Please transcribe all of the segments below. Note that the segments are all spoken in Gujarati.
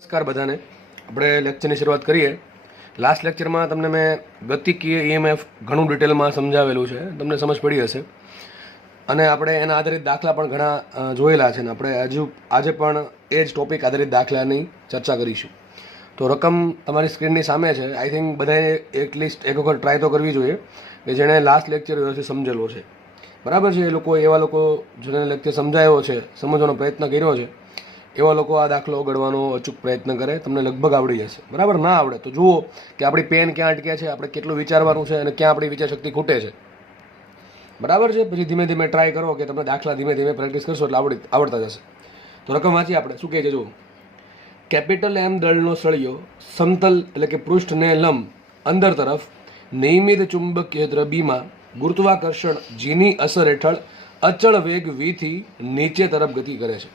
નમસ્કાર બધાને. આપણે લેક્ચરની શરૂઆત કરીએ. લાસ્ટ લેક્ચરમાં તમને મેં ગતિકીય ઈએમએફ ઘણું ડિટેલમાં સમજાવેલું છે, તમને સમજ પડી હશે. અને આપણે એના આધારિત દાખલા પણ ઘણા જોયેલા છે ને આપણે આજે પણ એ જ ટોપિક આધારિત દાખલાની ચર્ચા કરીશું. તો રકમ તમારી સ્ક્રીનની સામે છે. આઈ થિંક બધાએ એટલીસ્ટ એક વખત ટ્રાય તો કરવી જોઈએ કે જેણે લાસ્ટ લેક્ચર વ્યવસ્થિત સમજેલો છે. બરાબર છે? એવા લોકો જેને લેક્ચર સમજાયો છે, સમજવાનો પ્રયત્ન કર્યો છે, એવા લોકો આ દાખલો ગણવાનો અચૂક પ્રયત્ન કરે, તમને લગભગ આવડી જશે. બરાબર? ના આવડે તો જુઓ કે આપણી પેન ક્યાં અટકે છે, આપણે કેટલું વિચારવાનું છે અને ક્યાં આપણી વિચાર શક્તિ ખૂટે છે. બરાબર છે? પછી ધીમે ધીમે ટ્રાય કરો કે તમે દાખલા ધીમે ધીમે પ્રેક્ટિસ કરશો એટલે આવડતા જશે. તો રકમ વાંચીએ આપણે. શું કહે છે જુઓ. કેપિટલ એમ દળનો સળિયો સમતલ એટલે કે પૃષ્ઠને લંબ અંદર તરફ નિયમિત ચુંબકીય દ્રબીમાં ગુરુત્વાકર્ષણ જીની અસર હેઠળ અચળ વેગ વીથી નીચે તરફ ગતિ કરે છે.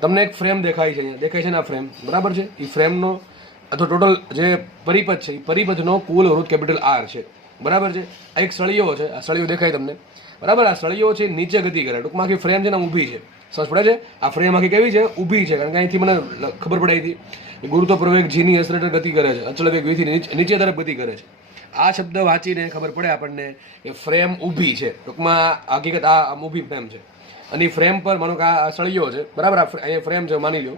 તમને એક ફ્રેમ દેખાય છે, અહીંયા દેખાય છે ને આ ફ્રેમ. બરાબર છે? એ ફ્રેમનો અથવા ટોટલ જે પરિપથ છે એ પરિપથનો કુલ અવરોધ કેપિટલ આર છે. બરાબર છે? આ એક સળિયો છે, આ સળિયો દેખાય તમને. બરાબર? આ સળિયો છે નીચે ગતિ કરે. ટૂંકમાં આખી ફ્રેમ છે ને ઊભી છે. સમજ પડે છે? આ ફ્રેમ આખી કેવી છે? ઊભી છે. કારણ કે અહીંથી મને ખબર પડાઈ હતી ગુરુત્વ પ્રવેગ જીની અસર હેઠળ ગતિ કરે છે, અચળ વેગ વીથી નીચે તરફ ગતિ કરે છે. આ શબ્દ વાંચીને ખબર પડે આપણને કે ફ્રેમ ઊભી છે. ટૂંકમાં હકીકત આ ઊભી ફ્રેમ છે. અને ફ્રેમ પર માનો કે આ સળિયો છે. બરાબર? અહીંયા ફ્રેમ છે, માની લો.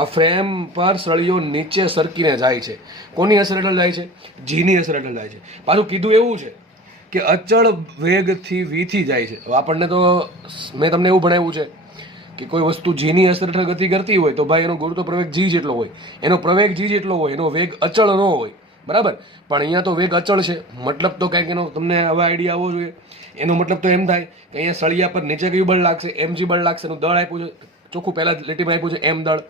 આ ફ્રેમ પર સળિયો નીચે સરકીને જાય છે. કોની અસર હેઠળ જાય છે? જીની અસર હેઠળ જાય છે. પાછું કીધું એવું છે કે અચળ વેગથી વીથી જાય છે. આપણને તો મેં તમને એવું ભણાવ્યું છે કે કોઈ વસ્તુ જીની અસર હેઠળ ગતિ કરતી હોય તો ભાઈ એનો ગુરુત્વ પ્રવેગ જી જેટલો હોય, એનો પ્રવેગ જી જેટલો હોય, એનો વેગ અચળ ન હોય. બરાબર? પણ અહીંયા તો વેગ અચળ છે. મતલબ તો કંઈક એનો તમને હવે આઈડિયા આવવો જોઈએ. એનો મતલબ તો એમ થાય કે અહીંયા સળિયા પર નીચે કયું બળ લાગશે? એમજી બળ લાગશે. એનું દળ આપ્યું છે ચોખ્ખું, પહેલા લીટીમાં આપ્યું છે એમ દળ.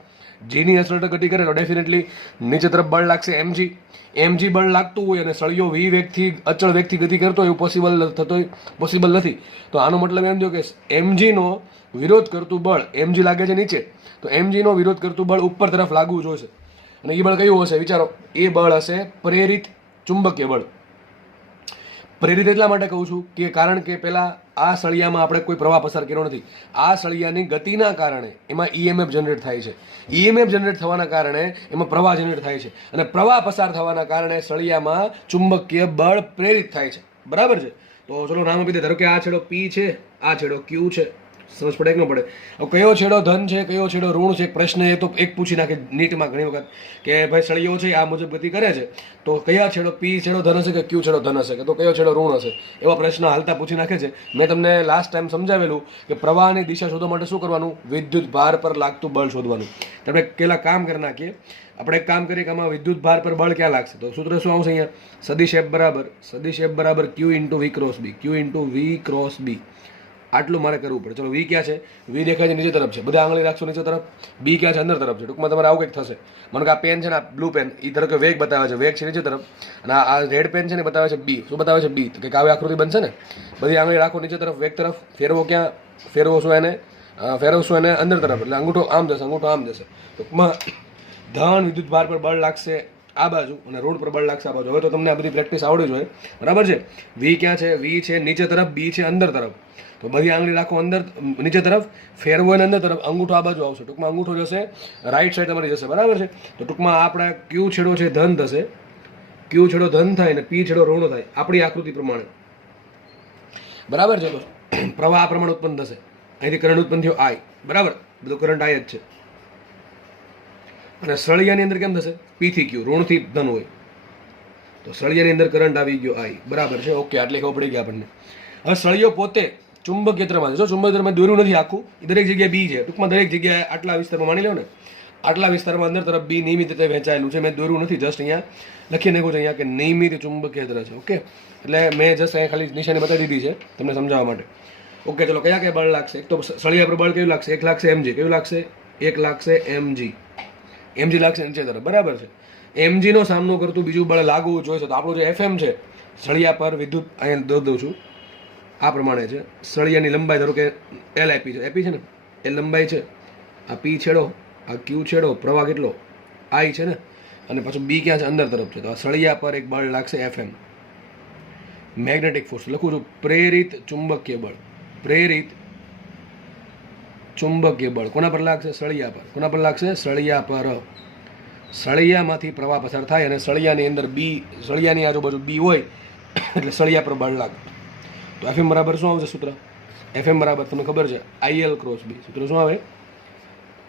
જીની અસર હેઠળ ગતિ કરે તો ડેફિનેટલી નીચે તરફ બળ લાગશે એમજી. એમજી બળ લાગતું હોય અને સળિયો વી વેગથી અચળ વેગથી ગતિ કરતો હોય એવું પોસિબલ નથી. તો આનો મતલબ એમ થયો કે એમજીનો વિરોધ કરતું બળ, એમજી લાગે છે નીચે, તો એમજીનો વિરોધ કરતું બળ ઉપર તરફ લાગવું જોઈશે. અને એ બળ કયું હશે? વિચારો. એ બળ હશે પ્રેરિત ચુંબકીય બળ. પ્રેરિત એટલા માટે કહું છું કે કારણ કે પેલા આ સળિયામાં આપણે કોઈ પ્રવાહ પસાર કર્યો નથી. આ સળિયાની ગતિના કારણે એમાં ઈએમએફ જનરેટ થાય છે. ઈએમએફ જનરેટ થવાના કારણે એમાં પ્રવાહ જનરેટ થાય છે. અને પ્રવાહ પસાર થવાના કારણે સળિયામાં ચુંબકીય બળ પ્રેરિત થાય છે. બરાબર છે? તો ચલો નામ આપી દે. ધારો કે આ છેડો પી છે, આ છેડો ક્યુ છે. સમજ પડે કે ન પડે? હવે કયો છેડો ધન છે, કયો છેડો ઋણ છે? પ્રશ્ન એ તો એક પૂછી નાખે નીટમાં ઘણી વખત કે ભાઈ સળિયો છે આ મુજબ ગતિ કરે છે, તો કયા છેડો પી છેડો ધન હશે કે ક્યુ છેડો ધન હશે કે તો કયો છેડો ઋણ હશે? એવા પ્રશ્ન હાલતા પૂછી નાખે છે. મેં તમને લાસ્ટ ટાઈમ સમજાવેલું કે પ્રવાહની દિશા શોધવા માટે શું કરવાનું? વિદ્યુત ભાર પર લાગતું બળ શોધવાનું. આપણે પેલા કામ કરી નાખીએ. આપણે એક કામ કરીએ કે આમાં વિદ્યુત ભાર પર બળ ક્યાં લાગશે? તો સૂત્ર શું આવશે અહીંયા? સદિશ F બરાબર Q into V cross B. Q into V cross B. આટલું મારે કરવું પડે. ચલો વી ક્યાં છે? વી દેખાય છે નીચે તરફ છે. બધા આંગળી રાખશો નીચે તરફ. બી ક્યાં છે? અંદર તરફ છે. ટૂંકમાં તમારે આવું કંઈક થશે. મને કે આ પેન છે ને, આ બ્લુ પેન, એ ધારો કે વેગ બતાવે છે, વેગ છે નીચે તરફ. અને આ રેડ પેન છે ને બતાવે છે બી. શું બતાવે છે? બી. તો કંઈક આવી આકૃતિ બનશે ને. બધી આંગળી રાખો નીચે તરફ, વેગ તરફ. ફેરવો ક્યાં? ફેરવશો એને અંદર તરફ. એટલે અંગૂઠો આમ જશે, અંગૂઠો આમ જશે. ટૂંકમાં ધન વિદ્યુત ભાર પર બળ લાગશે આ બાજુ અને રોડ પર બળ લાગશે આ બાજુ. હવે તો તમને આ બધી પ્રેક્ટિસ આવડવી જોઈએ. બરાબર છે? વી ક્યાં છે? વી છે નીચે તરફ, બી છે અંદર તરફ. તો બધી આંગળી રાખો અંદર નીચે તરફ, ફેરવો એને અંદર તરફ, અંગૂઠો આ બાજુ આવશે. ટૂંકમાં અંગૂઠો જશે રાઈટ સાઈડ તમારી જશે. બરાબર છે? તો ટૂંકમાં આપણા ક્યુ છેડો છે ધન થશે, ક્યુ છેડો ધન થાય અને પી છેડો ઋણ થાય આપણી આકૃતિ પ્રમાણે. બરાબર છે? તો પ્રવાહ આ પ્રમાણે ઉત્પન્ન થશે. અહીંથી કરંટ ઉત્પન્ન થયો આઈ. બરાબર? બધો કરંટ આઈ જ છે. અને સળિયાની અંદર કેમ થશે? પી થી ક્યુ, ઋણથી ધન હોય તો સળિયાની અંદર કરંટ આવી ગયો આઈ. બરાબર છે? ઓકે, આટલી ખબર પડી ગઈ આપણને. હવે સળિયો પોતે ચુંબક ક્ષેત્રમાં છે. જો ચુંબક ક્ષેત્રમાં દોર્યું નથી આખું, એ દરેક જગ્યાએ બી છે. ટૂંકમાં દરેક જગ્યાએ આટલા વિસ્તારમાં માની લો ને, આટલા વિસ્તારમાં અંદર તરફ બી નિયમિત રીતે વહેંચાયેલું છે. મેં દોર્યું નથી, જસ્ટ અહીંયા લખી નાખ્યું છે અહીંયા કે નિયમિત ચુંબક ક્ષેત્ર છે. ઓકે, એટલે મેં જસ્ટ અહીંયા ખાલી નિશાની બતાવી દીધી છે તમને સમજાવવા માટે. ઓકે, ચલો કયા કયા બળ લાગશે? એક તો સળિયા પર બળ કયું લાગશે? એક લાગશે એમજી. કયું લાગશે? એક લાગશે એમજી. એમજી લાગશે નીચે તરફ. બરાબર છે? એમજી નો સામનો કરતું બીજું બળ લાગવું જોઈએ. તો આપણું જે એફએમ છે સળિયા પર વિદ્યુત, અહીંયા દઉં છું આ પ્રમાણે છે. સળિયાની લંબાઈ ધારો કે એલ આપી છે, આપી છે ને, એ લંબાઈ છે. આ પી છેડો, આ ક્યુ છેડો, પ્રવાહ કેટલો? આઈ છે ને. અને પાછું બી ક્યાં છે? અંદર તરફ છે. તો આ સળિયા પર એક બળ લાગશે એફએમ. મેગ્નેટિક ફોર્સ લખું છું. પ્રેરિત ચુંબકીય બળ. પ્રેરિત ચુંબકીય બળ કોના પર લાગશે? સળિયા પર. કોના પર લાગશે? સળિયા પર. સળિયામાંથી પ્રવાહ પસાર થાય અને સળિયાની અંદર બી, સળિયાની આજુબાજુ બી હોય એટલે સળિયા પર બળ લાગે. તો એફએમ બરાબર શું આવશે સૂત્ર? એફએમ બરાબર તમને ખબર છે આઈએલ ક્રોસ બી. સૂત્ર શું આવે?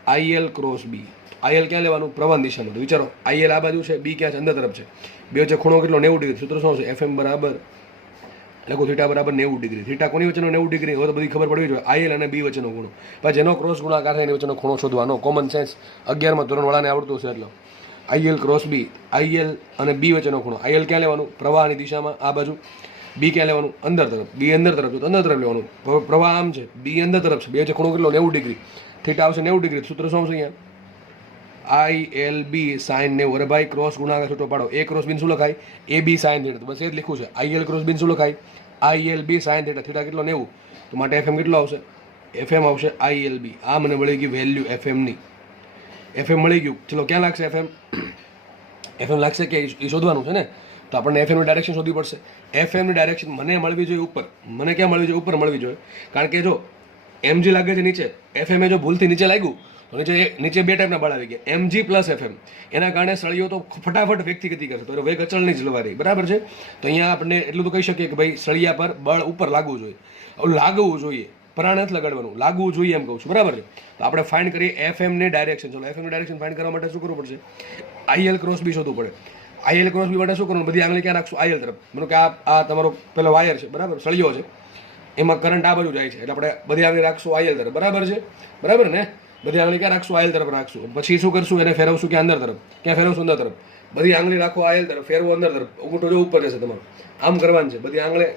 આઈએલ ક્રોસ બી. આઈએલ ક્યાં લેવાનું? પ્રવાહ દિશામાં. વિચારો આઈએલ આ બાજુ છે, બી ક્યાં છે? અંદર તરફ છે. બે વચ્ચે ખૂણો કેટલો? 90 ડિગ્રી. સૂત્ર શું આવશે? એફએમ બરાબર લખો થીટા બરાબર 90 ડિગ્રી. થીટા કોની વચ્ચેનો 90 ડિગ્રી? હવે તો બધી ખબર પડવી જોઈએ. આઈએલ અને બી વચ્ચેનો ખૂણો. પછી જેનો ક્રોસ ગુણાકાર થાય એની વચ્ચેનો ખૂણો શોધવાનો. કોમન સેન્સ 11માં ધોરણવાળાને આવડતું છે એટલે. આઈએલ ક્રોસ બી. આઈએલ અને બી વચ્ચેનો ખૂણો. આઈએલ ક્યાં લેવાનું? પ્રવાહની દિશામાં આ બાજુ. બી ક્યાં લેવાનું? અંદર તરફ. બી અંદર તરફ તો અંદર તરફ લેવાનું. પ્રવાહ આમ છે, બી અંદર તરફ છે. બે વચ્ચે ખૂણો કેટલો? 90 ડિગ્રી. થીટા આવશે 90 ડિગ્રી. સૂત્ર શું આવશે અહીંયા? આઈએલ બી સાઇન 90. અરે ભાઈ ક્રોસ ગુણાકાર છૂટો પાડો. એ ક્રોસ બિન શું લખાય? એ બી સાઇન થીટા. બસ એ જ લખ્યું છે. આઈએલ ક્રોસ બિન શું લખાય? આઈએલ બી સાઇન થીટા. થીટા કેટલો? 90. તો માટે એફએમ કેટલો આવશે? એફએમ આવશે આઈએલ બી. આ મને મળી ગઈ વેલ્યુ એફએમની. એફએમ મળી ગયું. ચલો ક્યાં લાગશે એફએમ? એફએમ લાગશે કે એ શોધવાનું છે ને. તો આપણને એફએમની ડાયરેક્શન શોધવી પડશે. એફએમની ડાયરેક્શન મને મળવી જોઈએ ઉપર. મને ક્યાં મળવી જોઈએ? ઉપર મળવી જોઈએ. કારણ કે જો એમજી લાગે છે નીચે, એફએમ જો ભૂલથી નીચે લાગ્યું તો નીચે બે ટાઈપના બળ આવી ગયા, એમજી પ્લસ એફએમ. એના કારણે સળિયો તો ફટાફટ વેગથી ગતિ કરશે, તો વેગ અચળ નહીં જળવાય. બરાબર છે. તો અહીંયા આપણે એટલું તો કહી શકીએ કે ભાઈ સળિયા પર બળ ઉપર લાગવું જોઈએ. લાગવું જોઈએ, પ્રાણ નથી લગાડવાનું, લાગવું જોઈએ એમ કહું છું. બરાબર છે. તો આપણે ફાઇન્ડ કરીએ એફએમની ડાયરેક્શન. ચલો એફએમની ડાયરેક્શન ફાઇન્ડ કરવા માટે શું કરવું પડશે? આઈએલ ક્રોસ બી શોધવું પડે. આઈએલ ક્રોસ બી માટે શું કરવાનું? બધી આંગળી ક્યાં રાખશું? આઈએલ તરફ. માનો કે આ તમારો પેલો વાયર છે, બરાબર, સળિયો છે, એમાં કરંટ આ બાજુ જાય છે, એટલે આપણે બધી આંગળી રાખશું આઈએલ તરફ. બરાબર છે. બરાબર ને? બધી આંગળી ક્યાં રાખશું? આઈએલ તરફ રાખશું. પછી શું કરશું? એને ફેરવશું ક્યાં? અંદર તરફ. ક્યાં ફેરવશું? અંદર તરફ. બધી આંગળી રાખો આઈએલ તરફ, ફેરવો અંદર તરફ. અંગૂઠો જો ઉપર જશે તમારો. આમ કરવાનું છે. બધી આંગળી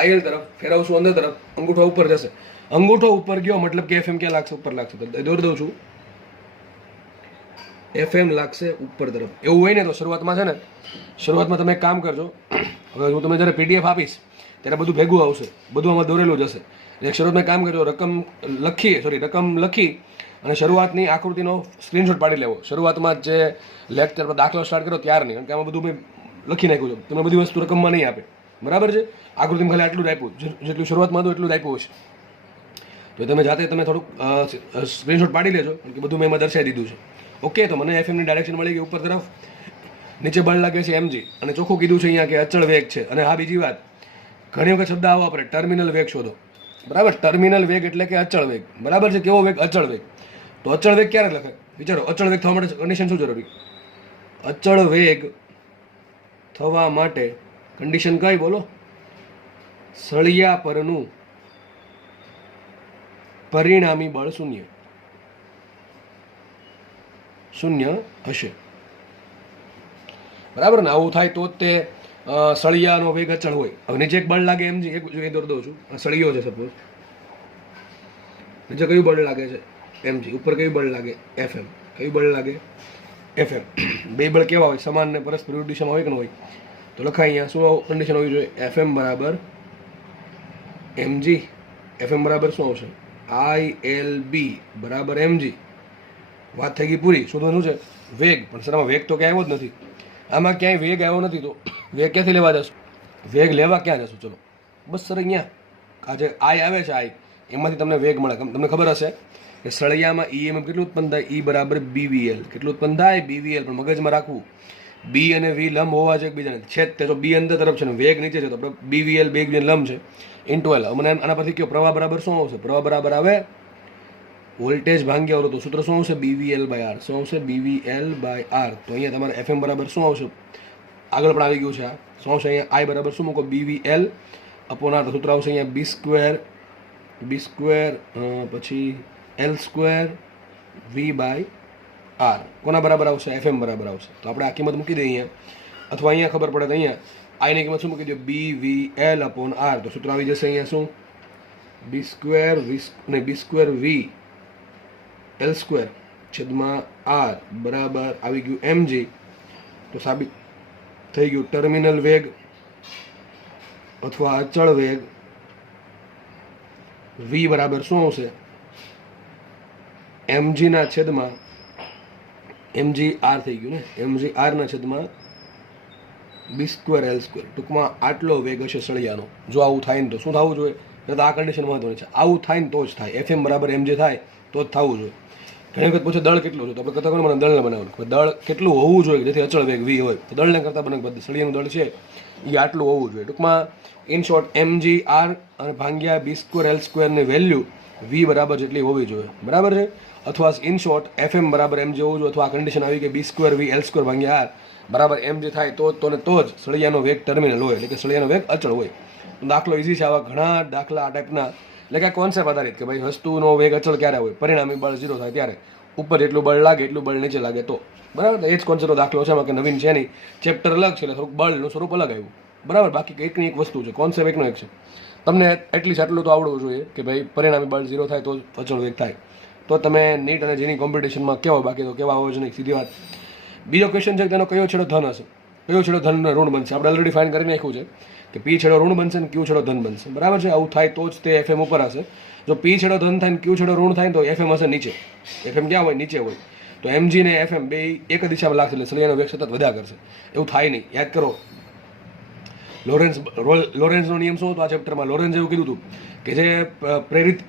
આઈએલ તરફ ફેરવશું અંદર તરફ, અંગૂઠો ઉપર જશે. અંગૂઠો ઉપર ગયો મતલબ કે એફએમ ક્યાં લાગશે? ઉપર લાગશે. તો દોરી દઉં છું, એફએમ લાગશે ઉપર તરફ. એવું હોય ને તો શરૂઆતમાં છે ને, શરૂઆતમાં તમે એક કામ કરજો. હવે હું તમને જ્યારે પીડીએફ આપીશ ત્યારે બધું ભેગું આવશે, બધું આમાં દોરેલું જ હશે. એક શરૂઆતમાં કામ કરજો, રકમ લખી અને શરૂઆતની આકૃતિનો સ્ક્રીનશોટ પાડી લેવો. શરૂઆતમાં જે લેક્ચર દાખલો સ્ટાર્ટ કર્યો ત્યારની, કારણ કે આમાં બધું મેં લખી નાખ્યું છે. તમને બધી વસ્તુ રકમમાં નહીં આપે. બરાબર છે. આકૃતિમાં ખાલી આટલું જ આપ્યું, જેટલું શરૂઆતમાં હતું એટલું જ આપ્યું છે. તો તમે જાતે તમે થોડુંક સ્ક્રીનશોટ પાડી લેજો, કારણ કે બધું મેં એમાં દર્શાવી દીધું છે. ઓકે. તો મને એફએમની ડાયરેક્શન મળી ગઈ ઉપર તરફ. નીચે બળ લાગે છે એમજી, અને ચોખ્ખું કીધું છે અહીંયા કે અચળ વેગ છે. અને હા બીજી વાત, ઘણી વખત શબ્દ આવો આપણે ટર્મિનલ વેગ શોધો. બરાબર. ટર્મિનલ વેગ એટલે કે અચળ વેગ. બરાબર છે. કેવો વેગ? અચળ વેગ. તો અચળ વેગ ક્યારે લખે? વિચારો, અચળ વેગ થવા માટે કન્ડિશન શું જરૂરી? અચળ વેગ થવા માટે કન્ડિશન કઈ બોલો? સળિયા પરનું પરિણામી બળ શૂન્ય હશે. બરાબર ને? આવું થાય તો જ તે સળિયાનો વેગ અચળ હોય. હવે નીચે એક બળ લાગે એમજી, એક એ દોર દઉં છું. સળિયો છે સપોઝ. નીચે કયું બળ લાગે છે? એમજી. ઉપર કયું બળ લાગે? એફએમ. કયું બળ લાગે? એફએમ. બે બળ કેવા હોય? સમાન ને પરસ્પર વિરુદ્ધ દિશામાં હોય કે ન હોય? તો લખાય અહીંયા શું કન્ડિશન હોવી જોઈએ? એફએમ બરાબર એમજી. એફએમ બરાબર શું આવશે? આઈએલ બી બરાબર એમજી. વાત થઈ ગઈ પૂરી. શોધવાનું છે વેગ. પણ સર આમાં વેગ તો ક્યાંય આવ્યો જ નથી. આમાં ક્યાંય વેગ આવ્યો નથી, તો વેગ ક્યાંથી લેવા જશું? વેગ લેવા ક્યાં જશું? ચલો બસ સર અહીંયા આજે આઈ આવે છે, આઈ એમાંથી તમને વેગ મળે. તમને ખબર હશે કે સળિયામાં ઈએમએફ કેટલું ઉત્પન્ન થાય? ઈ બરાબર બીવીએલ. કેટલું ઉત્પન્ન થાય? બીવીએલ. પણ મગજમાં રાખવું, બી અને વી લંબ હોવા છે એકબીજાને. છેદ તે જો બી અંદર તરફ છે ને વેગ નીચે છે, તો બીવીએલ બે એકબીજાને લંબ છે. Into L. મને આના પરથી કયો પ્રવાહ બરાબર શું આવશે? પ્રવાહ બરાબર આવે વોલ્ટેજ ભાંગ્યા અવરોધ. તો સૂત્ર શું આવશે? બીવીએલ બાય આર. શું આવશે? બીવીએલ બાય આર. તો અહીંયા તમારે એફએમ બરાબર શું આવશે? આગળ પણ આવી ગયું છે આ. શું આવશે અહીંયા? આઈ બરાબર શું મૂકો? BVL upon R. તો સૂત્ર આવશે અહીંયા બી સ્ક્વેર પછી L square V by R. કોના બરાબર આવશે? એફએમ બરાબર આવશે. તો આપણે આ કિંમત મૂકી દઈએ અહીંયા, અથવા અહીંયા ખબર પડે તો અહીંયા આઈની કિંમત શું મૂકી દો? BVL upon R. તો સૂત્ર આવી જશે અહીંયા શું? B square V L square છેદમાં આર બરાબર આવી ગયું એમજી. તો સાબિત થઈ ગયું ટર્મિનલ વેગ અથવા અચળ વેગ વી બરાબર શું આવશે? એમજી ના છેદમાં એમજી આર થઈ ગયું ને, એમજી આર ના છેદમાં બી સ્ક્વેર એલ સ્ક્વેર. ટૂંકમાં આટલો વેગ હશે સળિયાનો. જો આવું થાય ને તો શું થવું જોઈએ? તો આ કન્ડિશન મહત્વની છે. આવું થાય ને તો જ થાય. એફએમ બરાબર એમજી થાય તો જ થવું જોઈએ. ઘણી વખત પૂછે દળ કેટલું છે, તો આપણે કહેતા કોને મને દળને બનાવવાનું, દળ કેટલું હોવું જોઈએ જેથી અચળ વેગ વી હોય, તો દળને કરતાં બને બધી સળિયાનું દળ છે એ આટલું હોવું જોઈએ. ટૂંકમાં ઇન શોર્ટ mgr અને ભાગ્યા b2l2 ની વેલ્યુ v બરાબર જેટલી હોવી જોઈએ, બરાબર છે. અથવા ઇન શોર્ટ fm બરાબર mg હોવું જોઈએ, અથવા આ કન્ડિશન આવી કે b2vl2 ભાગ્યા r બરાબર mg થાય તો જ સળિયાનો વેગ ટર્મિનલ હોય, એટલે કે સળિયાનો વેગ અચળ હોય. દાખલો ઇઝી છે, આવા ઘણા દાખલા આ ટાઈપના, એટલે કે કોન્સેપ્ટ આધારિત કે ભાઈ વસ્તુનો વેગ અચળ ક્યારે હોય, પરિણામી બળ 0 થાય ત્યારે, ઉપર જેટલું બળ લાગે એટલું બળ નીચે લાગે તો, બરાબર. એ જ કોન્સેપ્ટનો દાખલો છે, એમાં કે નવીન છે નહીં, ચેપ્ટર અલગ છે એટલે થોડુંક બળનું સ્વરૂપ અલગ આવ્યું, બરાબર. બાકી એકની એક વસ્તુ છે, કોન્સેપ્ટ એકનો એક છે. તમને એટલીસ્ટ આટલું તો આવડવું જોઈએ કે ભાઈ પરિણામી બળ 0 થાય તો જ અચળ વેગ થાય, તો તમે નીટ અને જેની કોમ્પિટિશનમાં કહેવો, બાકી તો કહેવા આવો જ નહીં, સીધી વાત. બીજો ક્વેશ્ચન છે કે તેનો કયો છેડો ધન હશે, કયો છેડો ધન ઋણ બનશે. આપણે ઓલરેડી ફાઇન કરી નાખ્યું છે કે પી છેડો ઋણ બનશે ને ક્યુ છેડો ધન બનશે, બરાબર છે. આવું થાય તો જ તે એફએમ ઉપર હશે. જો પી છેડો ધન થાય ને ક્યુ છેડો ઋણ થાય તો એફએમ હશે નીચે, એફએમ ક્યાં હોય, નીચે હોય. તો એમજી ને એફએમ બે એક દિશામાં લાગશે એટલે સળિયાનો વેગ સતત વધ્યા કરશે, એવું થાય નહીં. યાદ કરો લોરેન્ઝનો નિયમ શું હતો આ ચેપ્ટરમાં? લોરેન્ઝે એવું કીધું હતું કે જે પ્રેરિત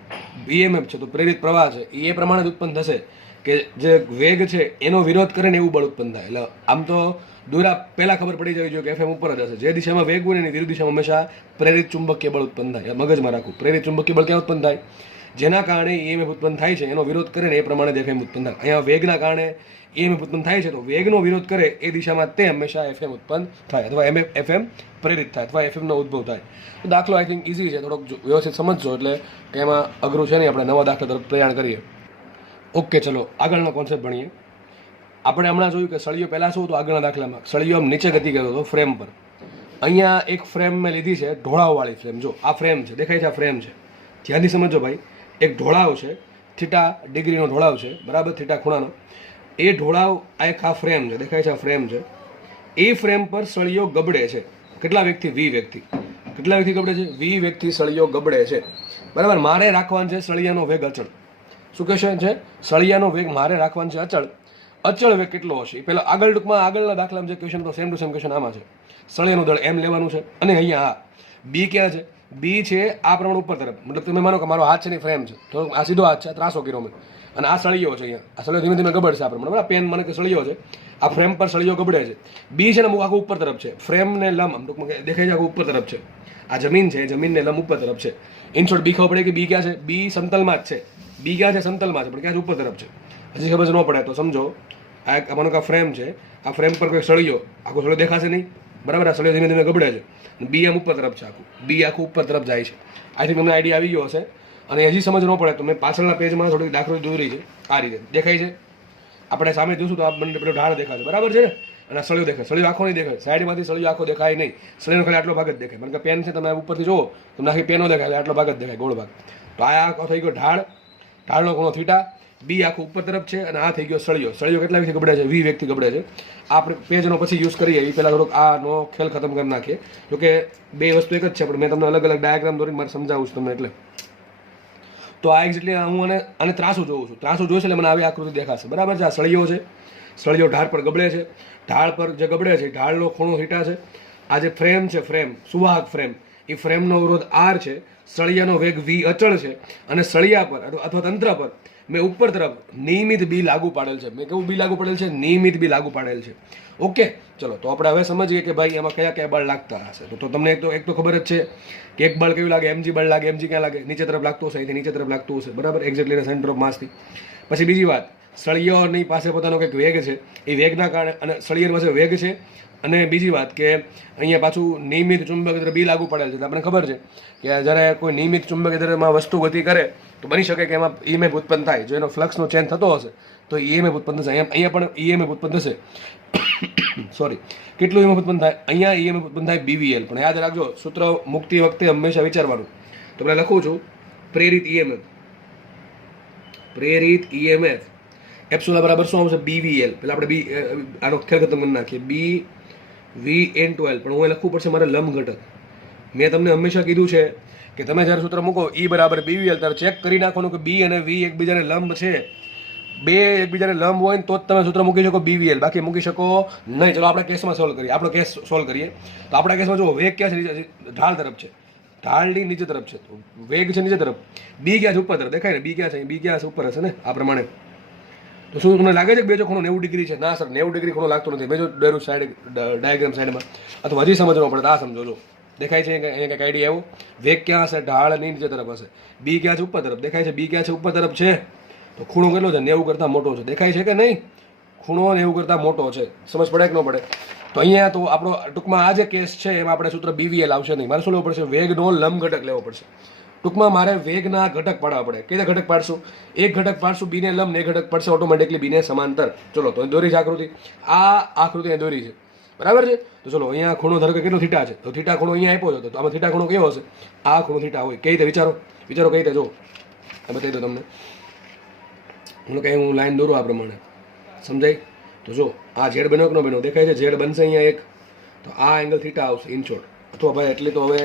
ઈએમએફ છે, તો પ્રેરિત પ્રવાહ છે એ પ્રમાણે જ ઉત્પન્ન થશે કે જે વેગ છે એનો વિરોધ કરે ને એવું બળ ઉત્પન્ન થાય. એટલે આમ તો દોરા પહેલાં ખબર પડી જવી જોઈએ કે એફએમ ઉપર જ હશે. જે દિશામાં વેગ હોય ને વિરુદ્ધ દિશામાં હંમેશા પ્રેરિત ચુંબકીય બળ ઉત્પન્ન થાય. મગજમાં રાખવું, પ્રેરિત ચુંબકીય બળ ક્યાં ઉત્પન્ન થાય? જેના કારણે ઈએમએફ ઉત્પન્ન થાય છે એનો વિરોધ કરે ને એ પ્રમાણે જ એફએમ ઉત્પન્ન થાય. અહીંયા વેગના કારણે ઈએમએફ ઉત્પન્ન થાય છે, તો વેગનો વિરોધ કરે એ દિશામાં તે હંમેશા એફએમ ઉત્પન્ન થાય, અથવા એફએમ પ્રેરિત થાય, અથવા એફએમનો ઉદ્ભવ થાય. તો દાખલો આઈ થિંક ઇઝી છે, થોડોક વ્યવસ્થિત સમજજો એટલે કે એમાં અઘરું છે નહીં. આપણે નવા દાખલા તરફ પ્રયાણ કરીએ. ઓકે, ચલો આગળનો કોન્સેપ્ટ ભણીએ. આપણે હમણાં જોયું કે સળિયો પહેલાં શું હતું આગળના દાખલામાં, સળિયો આમ નીચે ગતિ કરતો હતો ફ્રેમ પર. અહીંયા એક ફ્રેમ મેં લીધી છે, ઢોળાવવાળી ફ્રેમ. જો આ ફ્રેમ છે, દેખાય છે આ ફ્રેમ છે, ધ્યાનથી સમજો ભાઈ. એક ઢોળાવ છે, θ ડિગ્રીનો ઢોળાવ છે, બરાબર, θ ખૂણાનો. એ ઢોળાવ આ એક આ ફ્રેમ છે, દેખાય છે આ ફ્રેમ છે. એ ફ્રેમ પર સળિયો ગબડે છે. કેટલા વેગથી? વી વેગથી. કેટલા વેગથી ગબડે છે? વી વેગથી સળિયો ગબડે છે, બરાબર. મારે રાખવાનું છે સળિયાનો વેગ અચળ. શું ક્વેશ્ચન છે? સળિયાનો વેગ મારે રાખવાનો છે અચળ. અચળ વેગ કેટલો હશે? પહેલાં આગળ ટૂંકમાં આગળના દાખલામાં જે ક્વેશ્ચન તો સેમ ટુ સેમ ક્વેશ્ચન આમાં છે. સળિયાનું દળ એમ લેવાનું છે, અને અહીંયા આ બી ક્યાં છે? બી છે આ પ્રમાણે ઉપર તરફ. મતલબ તમે માનો કે મારો હાથ છે ને ફ્રેમ છે, તો આ સીધો હાથ છે, ત્રાસો કર્યો મેં, અને આ સળિયો છે અહીંયા. આ સળિયો ધીમે ધીમે ગબડશે આ પ્રમાણે, બરાબર. પેન મને કે સળિયો છે, આ ફ્રેમ પર સળિયો ગબડે છે. બી છે ને આખું ઉપર તરફ છે, ફ્રેમને લંબ ટૂંકમાં દેખાય છે આખું ઉપર તરફ છે. આ જમીન છે, જમીનને લંબ ઉપર તરફ છે. ઇન શોર્ટ બી ખબર પડે કે બી ક્યાં છે? બી સમતલમાં જ છે. બી ક્યાં છે? સમતલમાં છે, પણ ક્યાં ઉપર તરફ છે. હજી ખબર ન પડે તો સમજો, આ એક માનો કે ફ્રેમ છે, આ ફ્રેમ પર કોઈ સળિયો, આખો સળિયો દેખાશે નહીં, બરાબર. આ સળિયો ધીમે ધીમે ગબડે છે, બી આમ ઉપર તરફ છે, આખું બી આખું ઉપર તરફ જાય છે. આઈ થિંક તમને આઈડિયા આવી ગયો હશે. અને હજી સમજ ન પડે તો મેં પાછળના પેજમાં થોડી દાખલો દોરી છે, આ રીતે દેખાય છે. આપણે સામે જોશું તો આ બંને પેલો ઢાળ દેખાશે, બરાબર છે ને. અને આ સળિયો દેખાય, સળિયો આખો નહીં દેખાય, સાઈડમાંથી સળિયો આખો દેખાય નહીં. સળિયાનો ખાલી આટલો ભાગ જ દેખાય. કારણ કે પેન છે, તમે ઉપરથી જુઓ તમને આખી પેનો દેખાય, એટલે આટલો ભાગ જ દેખાય, ગોળ ભાગ. તો આ આખો થઈ ગયો ઢાળ, ઢાળનો ખૂણો θ. બી આખું ઉપર તરફ છે, અને આ થઈ ગયો સળિયો. સળિયો કેટલા વેગથી ગબડે છે? વી વેગથી ગબડે છે. આપણે પેજનો પછી યુઝ કરીએ એ પહેલાં થોડોક આનો ખેલ ખતમ કરી નાખીએ. જોકે બે વસ્તુ એક જ છે, પણ મેં તમને અલગ અલગ ડાયાગ્રામ દોરીને મારે સમજાવું છું તમને. એટલે તો આ એક્ઝેક્ટલી હું આને ત્રાસું જોઉં છું. ત્રાસું જોઈશે એટલે મને આવી આકૃતિ દેખાશે, બરાબર છે. આ સળિયો છે, સળિયો ઢાળ પર ગબડે છે. ઢાળ પર જે ગબડે છે ઢાળનો ખૂણો θ છે. આ જે ફ્રેમ છે, ફ્રેમ સુવાહક ફ્રેમ, એ ફ્રેમનો અવરોધ r છે. સળિયાનો વેગ v અચળ છે, અને સળિયા પર અથવા તંત્ર પર મેં ઉપર તરફ નિયમિત બી લાગુ પાડેલ છે. મેં કેવું બી લાગુ પાડેલ છે? નિયમિત બી લાગુ પાડેલ છે. ઓકે, ચલો તો આપણે હવે સમજીએ કે ભાઈ એમાં કયા કયા બળ લાગતા હશે. તો તમને એક તો ખબર જ છે કે એક બળ કેવું લાગે? mg બળ લાગે. mg ક્યાં લાગે? નીચે તરફ લાગતું હશે, અહીંથી નીચે તરફ લાગતું હશે, બરાબર, એક્ઝેક્ટલી સેન્ટર ઓફ માસથી. પછી બીજી વાત, સળિયોની પાસે પોતાનો કંઈક વેગ છે, એ વેગના કારણે, અને સળિયાની પાસે વેગ છે. અને બીજી વાત કે અહીંયા પાછું નિયમિત ચુંબક બી લાગુ પડેલ છે. આપણને ખબર છે કે જ્યારે કોઈ નિયમિત ચુંબક વસ્તુ ગતિ કરે તો બની શકે કે એમાં ઈએમએફ ઉત્પન્ન થાય. જો એનો ફ્લક્સનો ચેન્જ થતો હશે તો ઈએમએફ ઉત્પન્ન થશે. અહીંયા પણ ઈએમએફ ઉત્પન્ન થશે. સોરી, કેટલું ઈએમએફ ઉત્પન્ન થાય? અહીંયા ઈએમએફ ઉત્પન્ન થાય BVL. પણ યાદ રાખજો, સૂત્ર મૂકતી વખતે હંમેશા વિચારવાનું. તો મેં લખું છું પ્રેરિત ઈએમએફ. પ્રેરિત ઈએમએફ એપ્સુલા બરાબર શું આવશે? BVL. પહેલાં આપણે બી આનો ખેલ ખતમ કરી નાખીએ. BVN12. પણ હું એ લખવું પડશે મારે લંબ ઘટક. મેં તમને હંમેશા કીધું છે કે તમે જ્યારે સૂત્ર મૂકો E બરાબર BVL, ત્યારે ચેક કરી નાખવાનું કે બી અને વી એકબીજાને લંબ છે. બે એકબીજાને લંબ હોય ને તો જ તમે સૂત્ર મૂકી શકો BVL, બાકી મૂકી શકો નહીં. ચલો આપણે કેસમાં સોલ્વ કરીએ, આપણો કેસ સોલ્વ કરીએ. તો આપણા કેસમાં જો વેગ ક્યાં છે? ઢાળ તરફ છે, ઢાળની નીચે તરફ છે, વેગ છે નીચે તરફ. બી ક્યાં છે? ઉપર તરફ. દેખાય ને બી ક્યાં છે? બી ક્યાં છે? ઉપર હશે ને આ પ્રમાણે. તો શું તમને લાગે છે કે બેજો ખૂણો 90 ડિગ્રી છે? ના સર, 90 ડિગ્રી ખૂણો લાગતો નથી. બેજો દોર્યું સાઈડ ડાયાગ્રામ સાઈડમાં, અથવા હજી સમજવા પડે તો આ સમજો. જો દેખાય છે કે એને કંઈક આઈડિયા આવ્યો? વેગ ક્યાં હશે? ઢાળની નીચે તરફ હશે. બી ક્યાં છે? ઉપર તરફ. દેખાય છે બી ક્યાં છે? ઉપર તરફ છે. તો ખૂણો કેટલો છે? 90 કરતાં મોટો છે. દેખાય છે કે નહીં? ખૂણો 90 કરતાં મોટો છે. સમજ પડે કે ન પડે? તો અહીંયા તો આપણો ટૂંકમાં આ જે કેસ છે એમાં આપણે સૂત્ર BVL આવશે નહીં. મારે શું લેવું પડશે? વેગનો લંબ ઘટક લેવો પડશે. ટૂંકમાં મારે વેગના ઘટક પાડવા પડે. કઈ રીતે ઘટક પાડશું? એક ઘટક પાડશું બીને લંબ, ને એક ઘટક પડશે ઓટોમેટિકલી બીને સમાંતર. ચલો તો દોરી છે આકૃતિ. આ આકૃતિ અહીં દોરી છે, બરાબર છે. તો ચલો અહીંયા ખૂણો ધારો કે કેટલો થીટા છે, તો થીટા ખૂણો અહીંયા આપ્યો છે, તો આમાં થીટા ખૂણો કયો હશે? આ ખૂણો થીટા હોય. કઈ રીતે વિચારો કઈ રીતે? જો બતાવી દો તમને. હું લાઈન દોરું આ પ્રમાણે, સમજાય? તો જો આ ઝેડ બન્યો કે ન બન્યો? દેખાય છે ઝેડ બનશે અહીંયા એક, તો આ એંગલ થીટા આવશે ઇન શોર્ટ. અથવા ભાઈ એટલી તો હવે